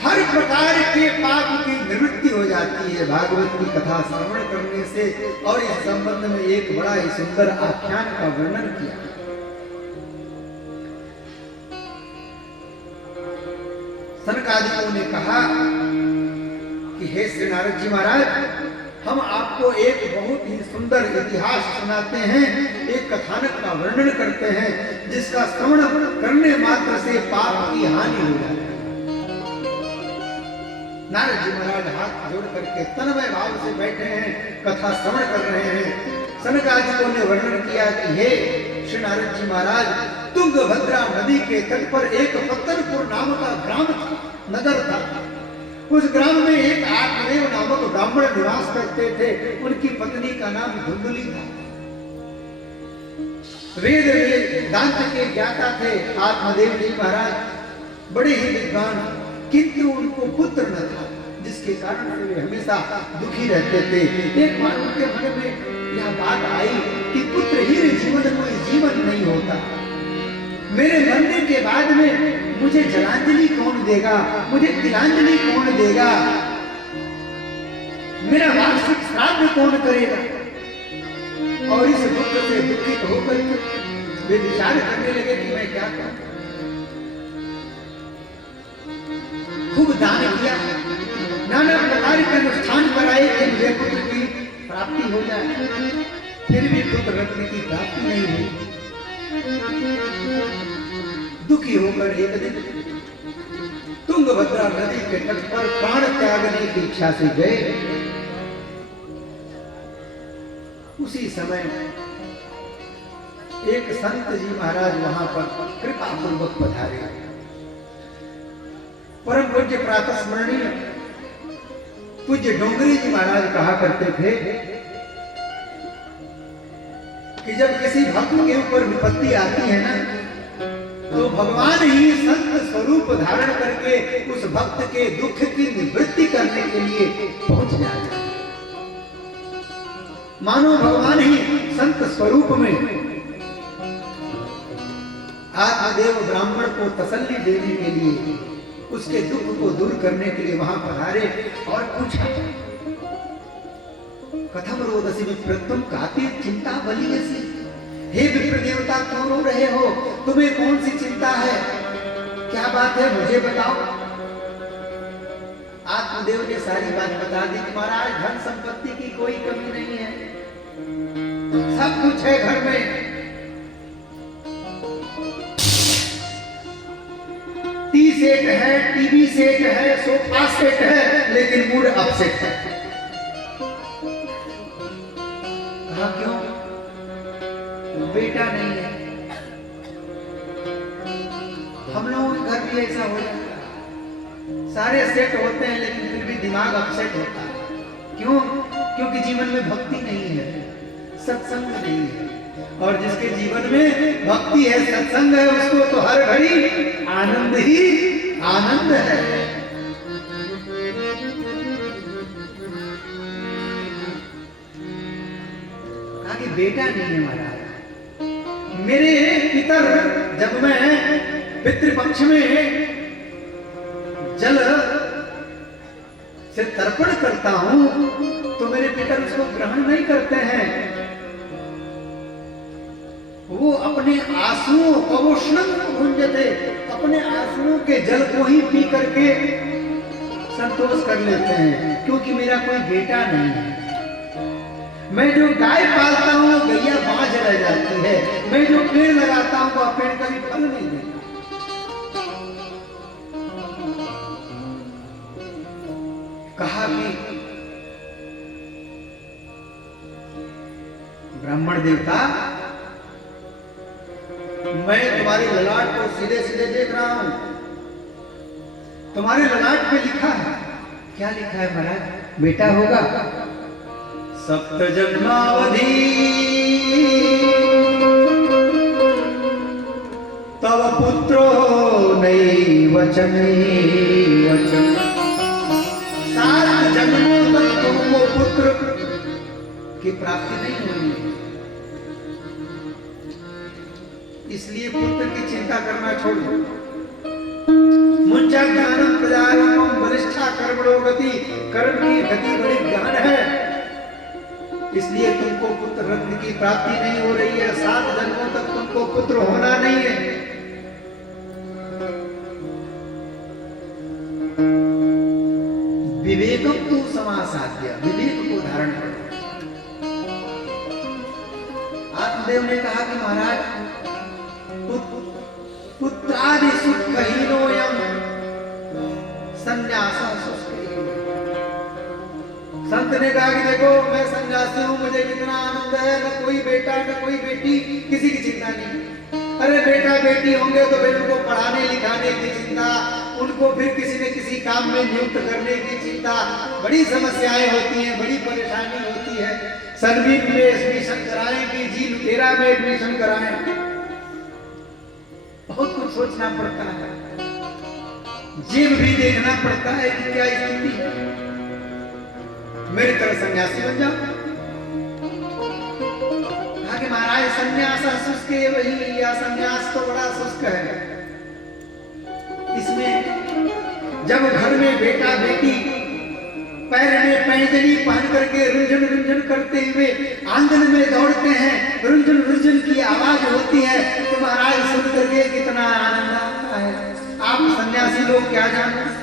हर प्रकार के पाप की निवृत्ति हो जाती है भागवत की कथा श्रवण करने से। और इस संबंध में एक बड़ा ही सुंदर आख्यान का वर्णन किया। सनकादिकों ने कहा कि हे श्री नारद जी महाराज, हम आपको एक बहुत ही सुंदर इतिहास सुनाते हैं, एक कथानक का वर्णन करते हैं जिसका श्रवण करने मात्र से पाप की हानि हो जाती है। नारद जी महाराज हाथ जोड़ करके तन्मय भाव से बैठे हैं, कथा श्रवण कर रहे हैं। सनकादिकों ने वर्णन किया कि हे श्री नारद जी महाराज, तुंगभद्रा नदी के तट पर एक पत्तनपुर नाम का ग्राम था, नगर था। उस ग्राम में एक आत्मदेव नामक ब्राह्मण निवास करते थे। उनकी पत्नी का नाम धुंधुली था। वेद वेदांत के ज्ञाता थे आत्मदेव जी महाराज, बड़े ही विद्वान, किंतु उनको पुत्र न था, जिसके कारण वे हमेशा दुखी रहते थे। एक बार उनके मन में यह बात आई कि पुत्रहीन जीवन कोई जीवन नहीं होता। मेरे मरने के बाद में मुझे जलांजलि कौन देगा, मुझे तिलांजलि कौन देगा, मेरा वार्षिक श्राद्ध कौन करेगा। और इस दुख से दुखित होकर वे विचार करने लगे कि मैं क्या करूं। खूब दान किया, नाना प्रकार के अनुष्ठान कराए कि मुझे पुत्र की प्राप्ति हो जाए, फिर भी पुत्र रत्न की प्राप्ति नहीं हुई। दुखी होकर एक दिन तुंगभद्रा नदी के तट पर प्राण त्यागने की इच्छा से गए। उसी समय एक संत जी महाराज वहां पर कृपा पूर्वक पधारे। परम पूज्य प्रातः स्मरणीय पूज्य डोंगरी जी महाराज कहा करते थे कि जब किसी भक्त के ऊपर विपत्ति आती है ना, तो भगवान ही संत स्वरूप धारण करके उस भक्त के दुख की निवृत्ति करने के लिए पहुंच जाते हैं। मानो भगवान ही संत स्वरूप में आत्मदेव ब्राह्मण को तसल्ली देने के लिए, उसके दुख को दूर करने के लिए वहां पधारे और पूछा, कथम रोदसी विप्रत्वम काति चिंता बलियसी। हे विप्र देवता, क्यों रो रहे हो? तुम्हें कौन सी चिंता है? क्या बात है, मुझे बताओ। आत्मदेव ने सारी बात बता दी कि महाराज धन संपत्ति की कोई कमी नहीं है, सब कुछ है घर में। टी सेट है, टीवी सेट है, सोफा सेट है, लेकिन मूड अपसेट है। कहा क्यों? बेटा नहीं है। हम लोगों के घर भी ऐसा हो जाता है, सारे सेट होते हैं लेकिन फिर भी दिमाग अपसेट होता है। क्यों? क्योंकि जीवन में भक्ति नहीं है, सत्संग नहीं है। और जिसके जीवन में भक्ति है, सत्संग है, उसको तो हर घड़ी आनंद ही आनंद है। कहा कि बेटा नहीं है महाराज। मेरे पितर, जब मैं पितृपक्ष में जल से तर्पण करता हूं तो मेरे पितर उसको ग्रहण नहीं करते हैं। वो अपने आंसुओं अवोष्णं भुंजते, अपने आंसुओं के जल को ही पी करके संतोष कर लेते हैं, क्योंकि मेरा कोई बेटा नहीं है। मैं जो गाय पालता हूं वो गैया बांझ रह जाती है, मैं जो पेड़ लगाता हूं वह पेड़ कभी फल नहीं देता। कहा कि ब्राह्मण देवता, मैं तुम्हारे ललाट को सीधे सीधे देख रहा हूं। तुम्हारे ललाट पे लिखा है, क्या लिखा है महाराज? बेटा होगा। सप्त जन्मावधि तव पुत्रो नैव वचने वचन। 7 जन्मों तक तुमको पुत्र की प्राप्ति नहीं होगी, इसलिए पुत्र की चिंता करना छोड़ दो। मुंचा ज्ञानम प्रजारूपम वरिष्ठा कर्मणो गति, कर्म की गति बड़ी ज्ञान है, इसलिए तुमको पुत्र रत्न की प्राप्ति नहीं हो रही है। 7 जन्मों तक तुमको पुत्र होना नहीं है। विवेकम तो समासाध्य, विवेक को धारण करो। आत्मदेव ने कहा कि महाराज, पुत्रादि सुखहीनोयम संन्यासा सुस्ते। संत ने कहा कि देखो, मैं सन्यासी हूं, मुझे कितना आनंद है, न कोई बेटा न कोई बेटी, किसी की चिंता नहीं। अरे बेटा बेटी होंगे तो फिर उनको पढ़ाने लिखाने की चिंता, उनको फिर किसी न किसी काम में नियुक्त करने की चिंता, बड़ी समस्याएं होती हैं, बड़ी परेशानी होती है। सनवीप में एडमिशन कराएं कि जी लुटेरा में एडमिशन कराएं, बहुत कुछ सोचना पड़ता है, जेब भी देखना पड़ता है कि क्या स्थिति है। मेरी तरह सन्यासी बन जाओ। कहा कि महाराज सन्यास शुष्क वही, या सन्यास तो बड़ा शुष्क है। इसमें जब घर में बेटा बेटी पैर में पैंजनी पहन करके रुंझन रुंझन करते हुए आंगन में दौड़ते हैं, रुंझन रुंझन की आवाज होती है, तो महाराज सुन करके कितना आनंद आता है। आप सन्यासी लोग क्या जानते हैं?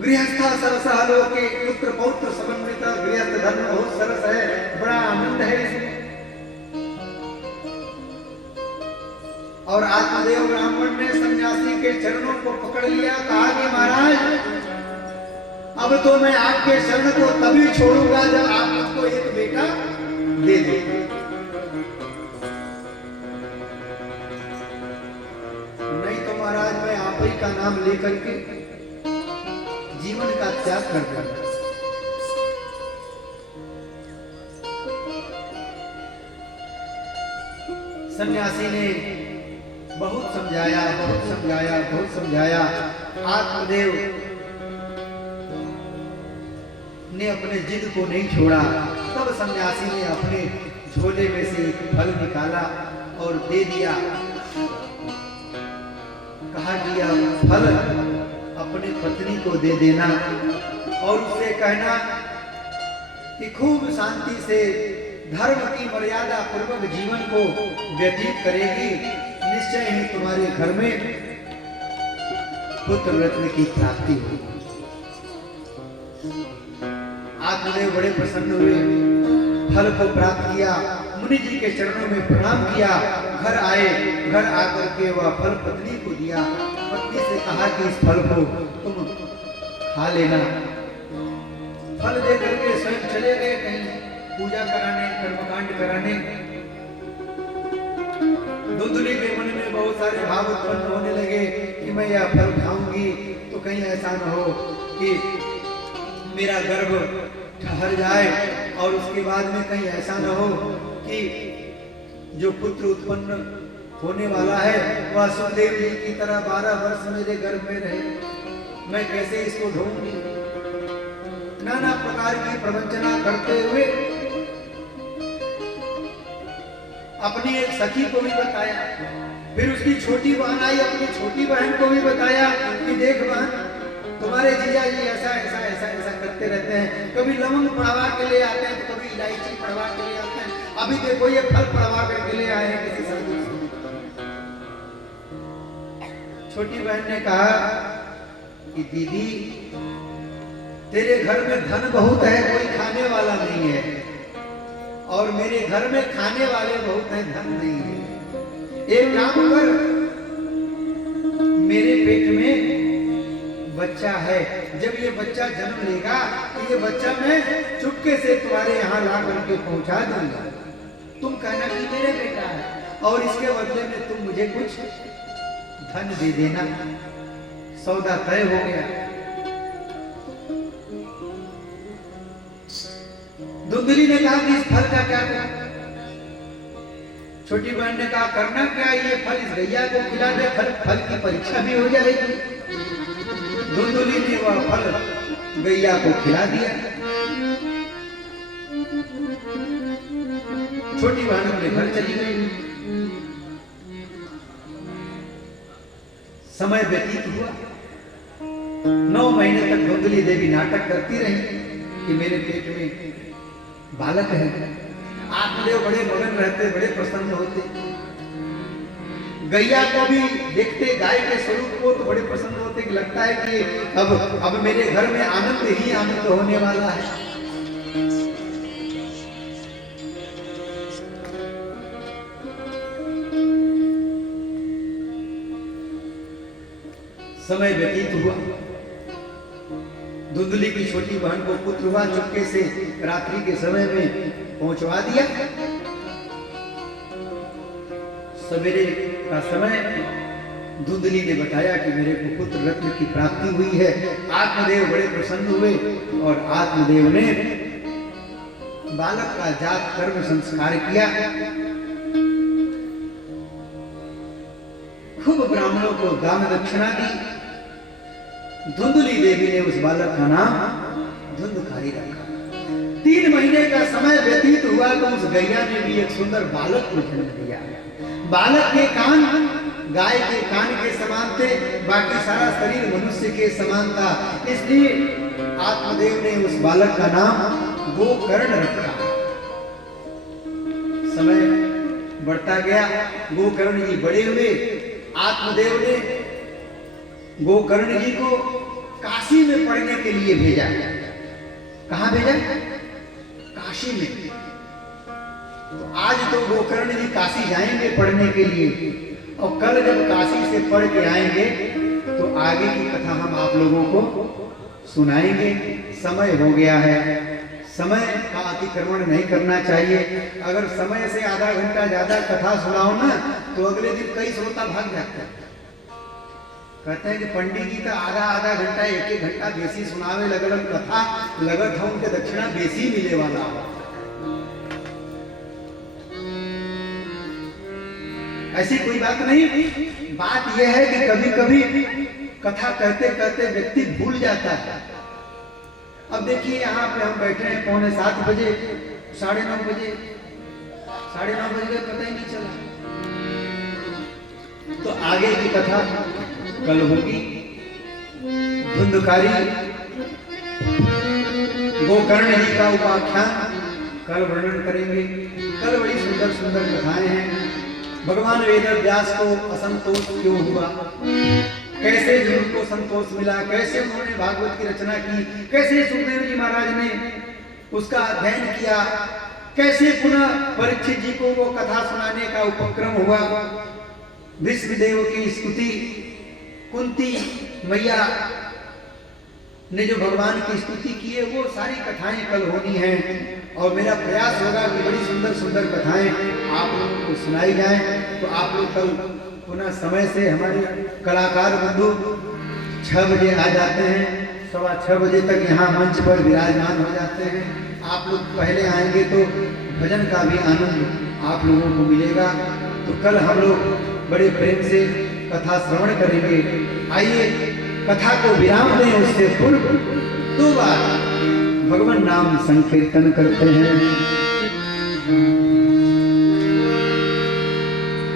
गृहस्था सरसा लोके पुत्र पौत्र समन्वित, गृहस्थ धर्म बहुत सरस है, बड़ा आनंद है इसमें। और आत्मदेव ब्राह्मण ने सन्यासी के चरणों को पकड़ लिया, कहा कि महाराज अब तो मैं आपके शरण को तभी छोड़ूंगा जब आप मुझको एक बेटा दे दो। नहीं तो महाराज मैं आप ही का नाम लेकर के जीवन का त्याग कर दूंगा। सन्यासी ने बहुत समझाया, बहुत समझाया, बहुत समझाया। आत्मदेव ने अपने जिद को नहीं छोड़ा। तब सन्यासी ने अपने झोले में से एक फल निकाला और दे दिया। कहा कि यह फल अपनी पत्नी को दे देना और उससे कहना कि खूब शांति से धर्म की मर्यादा पूर्वक जीवन को व्यतीत करेगी, निश्चय ही तुम्हारे घर में पुत्र रत्न की प्राप्ति होगी। आत्मदेव बड़े प्रसन्न हुए, फल को प्राप्त किया, मुनि जी के चरणों में प्रणाम किया, घर आए। घर आकर के वह फल पत्नी को दिया। पत्नी से कहा कि इस फल को तुम खा लेना। फल दे करके स्वयं चले गए कहीं पूजा कराने, कर्मकांड कराने। धुंधली के मन में बहुत सारे भाव उत्पन्न होने लगे कि मैं यह फल खाऊंगी तो कहीं ऐसा न हो कि मेरा गर्भ ठहर जाए और उसके बाद में कहीं ऐसा न हो कि जो पुत्र उत्पन्न होने वाला है वह सुखदेव जी की तरह 12 वर्ष मेरे गर्भ में रहे। मैं कैसे इसको ढूंढूंगी? नाना प्रकार की प्रवंचना करते हुए अपनी एक सखी को भी बताया। फिर उसकी छोटी बहन आई, अपनी छोटी बहन को भी बताया कि देख बहन तुम्हारे जीजा जी ऐसा ऐसा ऐसा ऐसा करते रहते हैं, कभी लवंग पड़वा के ले आते हैं तो कभी इलायची पड़वा के ले आते हैं, अभी देखो ये फल पड़वा करके ले आए हैं किसी साधु से। छोटी बहन ने कहा कि दीदी तेरे घर में धन बहुत है, कोई खाने वाला नहीं है, और मेरे घर में खाने वाले बहुत हैं, धन नहीं है। एक काम कर, मेरे पेट में बच्चा है, जब ये बच्चा जन्म लेगा तो ये बच्चा मैं चुपके से तुम्हारे यहाँ ला करके पहुंचा दूंगा। तुम कहना कि मेरे बेटा है और इसके बदले में तुम मुझे कुछ धन दे देना। सौदा तय हो गया। धुंधली ने कहा कि इस फल का क्या करना? छोटी बहन ने कहा करना क्या, ये फल इस गैया को खिला दे, फल की परीक्षा भी हो जाएगी। धुंधली ने वह फल गैया को खिला दिया। छोटी बहन अपने घर चली गई। समय व्यतीत हुआ। 9 महीने तक धुंधली देवी नाटक करती रही कि मेरे पेट में बालक है। आत्मदेव बड़े मगन रहते, बड़े प्रसन्न होते। गैया को भी देखते, गाय के स्वरूप को तो बड़े प्रसन्न होते कि लगता है कि अब मेरे घर में आनंद ही आनंद होने वाला है। समय व्यतीत हुआ। धुंधली की छोटी बहन को पुत्र हुआ, चुपके से रात्रि के समय में पहुंचवा दिया। सवेरे का समय धुंधली ने बताया कि मेरे को पुत्र रत्न की प्राप्ति हुई है। आत्मदेव बड़े प्रसन्न हुए और आत्मदेव ने बालक का जात कर्म संस्कार किया। खूब ब्राह्मणों को दान दक्षिणा दी। धुंधली देवी ने उस बालक का नाम धुंधकारी रखा। 3 महीने का समय व्यतीत हुआ तो उस गैया ने भी एक सुंदर बालक को जन्म दिया। बालक के कान गाय के कान के समान थे, बाकी सारा शरीर मनुष्य के समान था, इसलिए आत्मदेव ने उस बालक का नाम गोकर्ण रखा। समय बढ़ता गया, गोकर्ण जी बड़े हुए। आत्मदेव ने गोकर्ण जी को काशी में पढ़ने के लिए भेजा। कहां भेजा? काशी में। तो आज तो गोकर्ण जी काशी जाएंगे पढ़ने के लिए, और कल जब काशी से पढ़ के आएंगे तो आगे की कथा हम आप लोगों को सुनाएंगे। समय हो गया है, समय का अतिक्रमण नहीं करना चाहिए। अगर समय से आधा घंटा ज्यादा कथा सुनाओ ना तो अगले दिन कई श्रोता भाग जाते हैं। कहते हैं कि पंडित जी तो आधा घंटा एक घंटा बेसी सुनावे लगल कथा, लगत हो उनके दक्षिणा बेसी मिले वाला। ऐसी कोई बात नहीं। बात यह है कि कभी कभी कथा कहते कहते व्यक्ति भूल जाता है। अब देखिए यहाँ पे हम बैठे हैं 6:45 बजे, 9:30 बजे, 9:30 बज गए पता ही नहीं चला। तो आगे की कथा कल होगी। धुंधकारी गोकर्ण जी का उपाख्यान कल वर्णन करेंगे। कल बड़ी सुंदर सुंदर कथाएं हैं। भगवान वेद व्यास को असंतोष क्यों हुआ, कैसे उनको संतोष मिला, कैसे उन्होंने भागवत की रचना की, कैसे सुखदेव जी महाराज ने उसका अध्ययन किया, कैसे पुनः परीक्षित जी को वो कथा सुनाने का उपक्रम हुआ। विष्णुदेव की स्तुति, कुंती मैया ने जो भगवान की स्तुति की है वो सारी कथाएं कल होनी हैं। और मेरा प्रयास होगा कि बड़ी सुंदर सुंदर कथाएं आप लोगों को सुनाई जाएं। तो आप लोग कल पुनः समय से, हमारे कलाकार बंधु 6 बजे आ जाते हैं, 6:15 बजे तक यहाँ मंच पर विराजमान हो जाते हैं। आप लोग पहले आएंगे तो भजन का भी आनंद आप लोगों को मिलेगा। तो कल हम लोग बड़े प्रेम से कथा श्रवण करेंगे। आइए कथा को विराम दें, उससे पूर्व 2 बार भगवान नाम संकीर्तन करते हैं।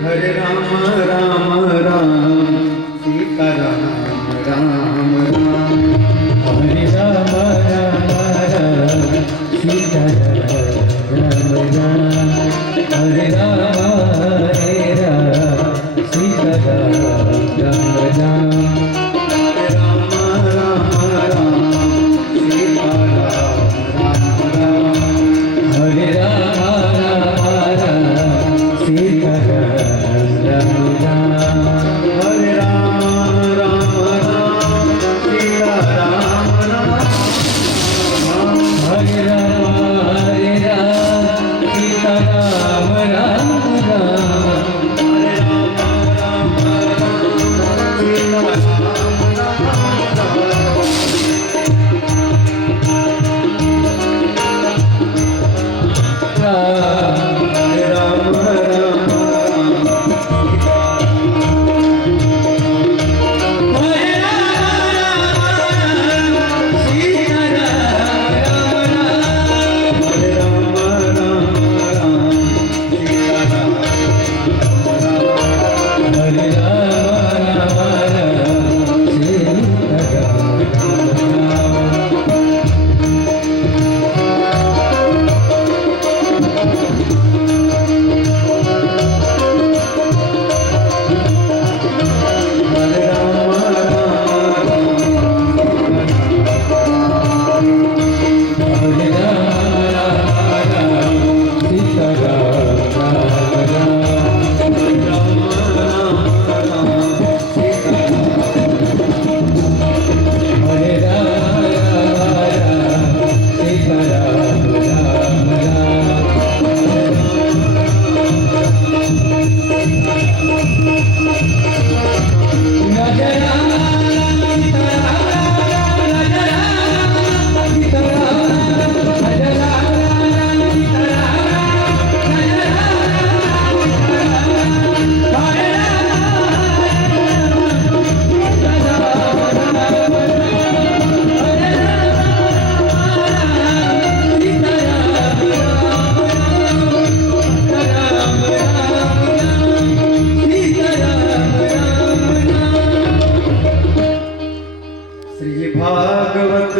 हरे राम राम राम सीता राम राम राम, हरे राम राम राम सीता राम राम, हरे राम सीता राम राम,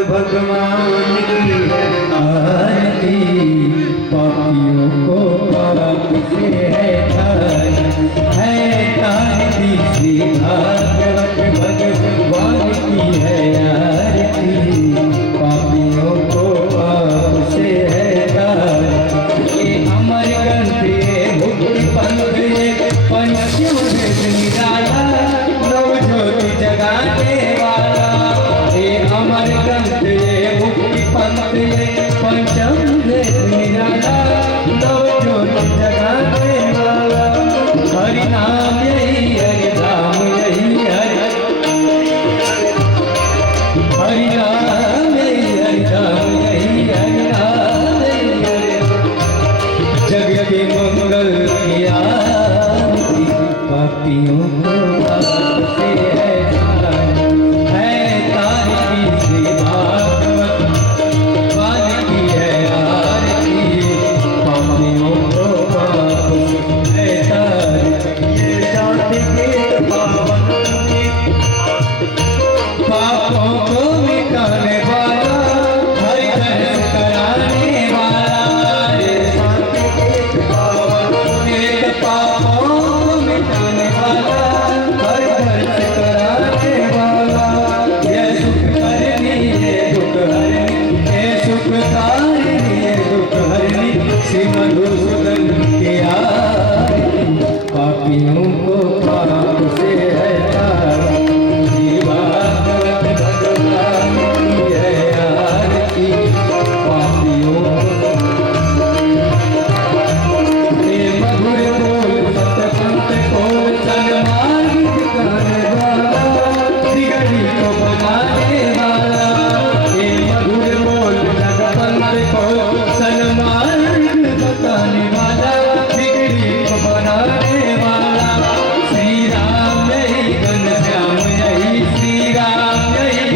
भगवान की है आरती, पापियों को पाप से है तारती, श्री भागवत भगवान की है आरती, पापियों को पाप से है तारती। ये अमर ग्रंथ ये मुक्ति पंथ ये पंचम वेद के मंगल की आरती, पापियों को पाप से है तार की श्री भागवत वाल की है आरती, पापियों को पाप से है तार ये शांति के पावन पापों को मिटाने वाला, हर घर कराने वाला, शांति के पावन एक पापों को मिटाने वाला, हर घर कराने वाला, ये सुख हरनी ये दुख हरनी, ये सुख तारनी ये दुख हरनी, श्री मधुसूदन की आरती, पापियों को पाप से है तारती, श्री भागवत भगवान की है आरती, पापियों को हे मधुर बोल सतसंत खोल सन्मार्ग दिखाने वाला, बिगड़ी को बनाने वाला, हे मधुर बोल सतसंत खोल सन्मार्ग बताने वाला, बिगड़ी को बनाने वाला, श्री राम यही घनश्याम यही श्री राम यही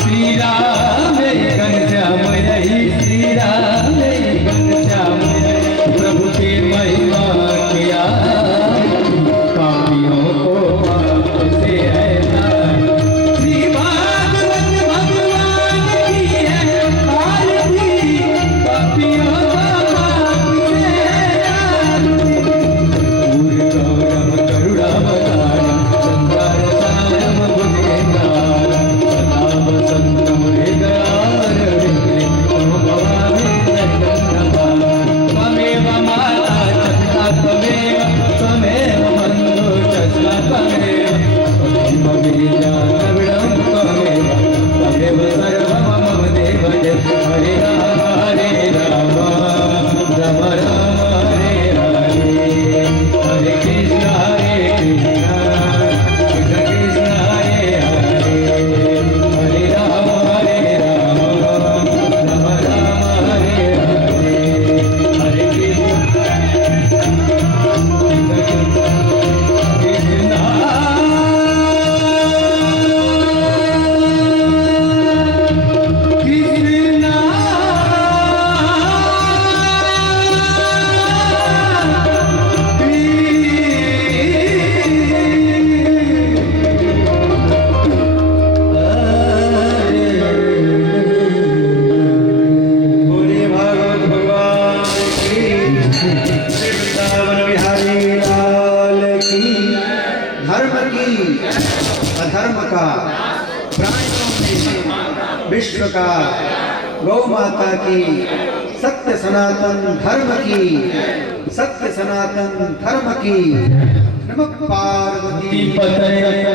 श्री राम यही घनश्याम यही श्री राम यही घनश्याम यही, प्रभु की महिमा किया पापियों को पाप से है तार, श्री भागवत भगवान की है आरती, पापियों को पाप से है तार, गौरम करुणावतारम संसार सारम भुजगेन्द्रारम सदा वसन्तं हृदयारविन्दे भवामि शरणं त्वमेव माता च पिता त्वमेव बन्धुः च सखा त्वमेव त्वमेव द्रविडं त्वमेव सर्वं मम देव हरे राम राम राम राम हरे हरे, हरे कृष्ण कृष्ण कृष्ण हरे हरे, हरे राम राम राम हरे हरे, हरे कृष्ण बोले भागवत भगवान की, वृंदावन बिहारी लाल की, धर्म की अधर्म का प्राणियों में विश्व का, गौ माता की, सत्य सनातन धर्म की, सत्य सनातन धर्म की, नमः पार्वती पतये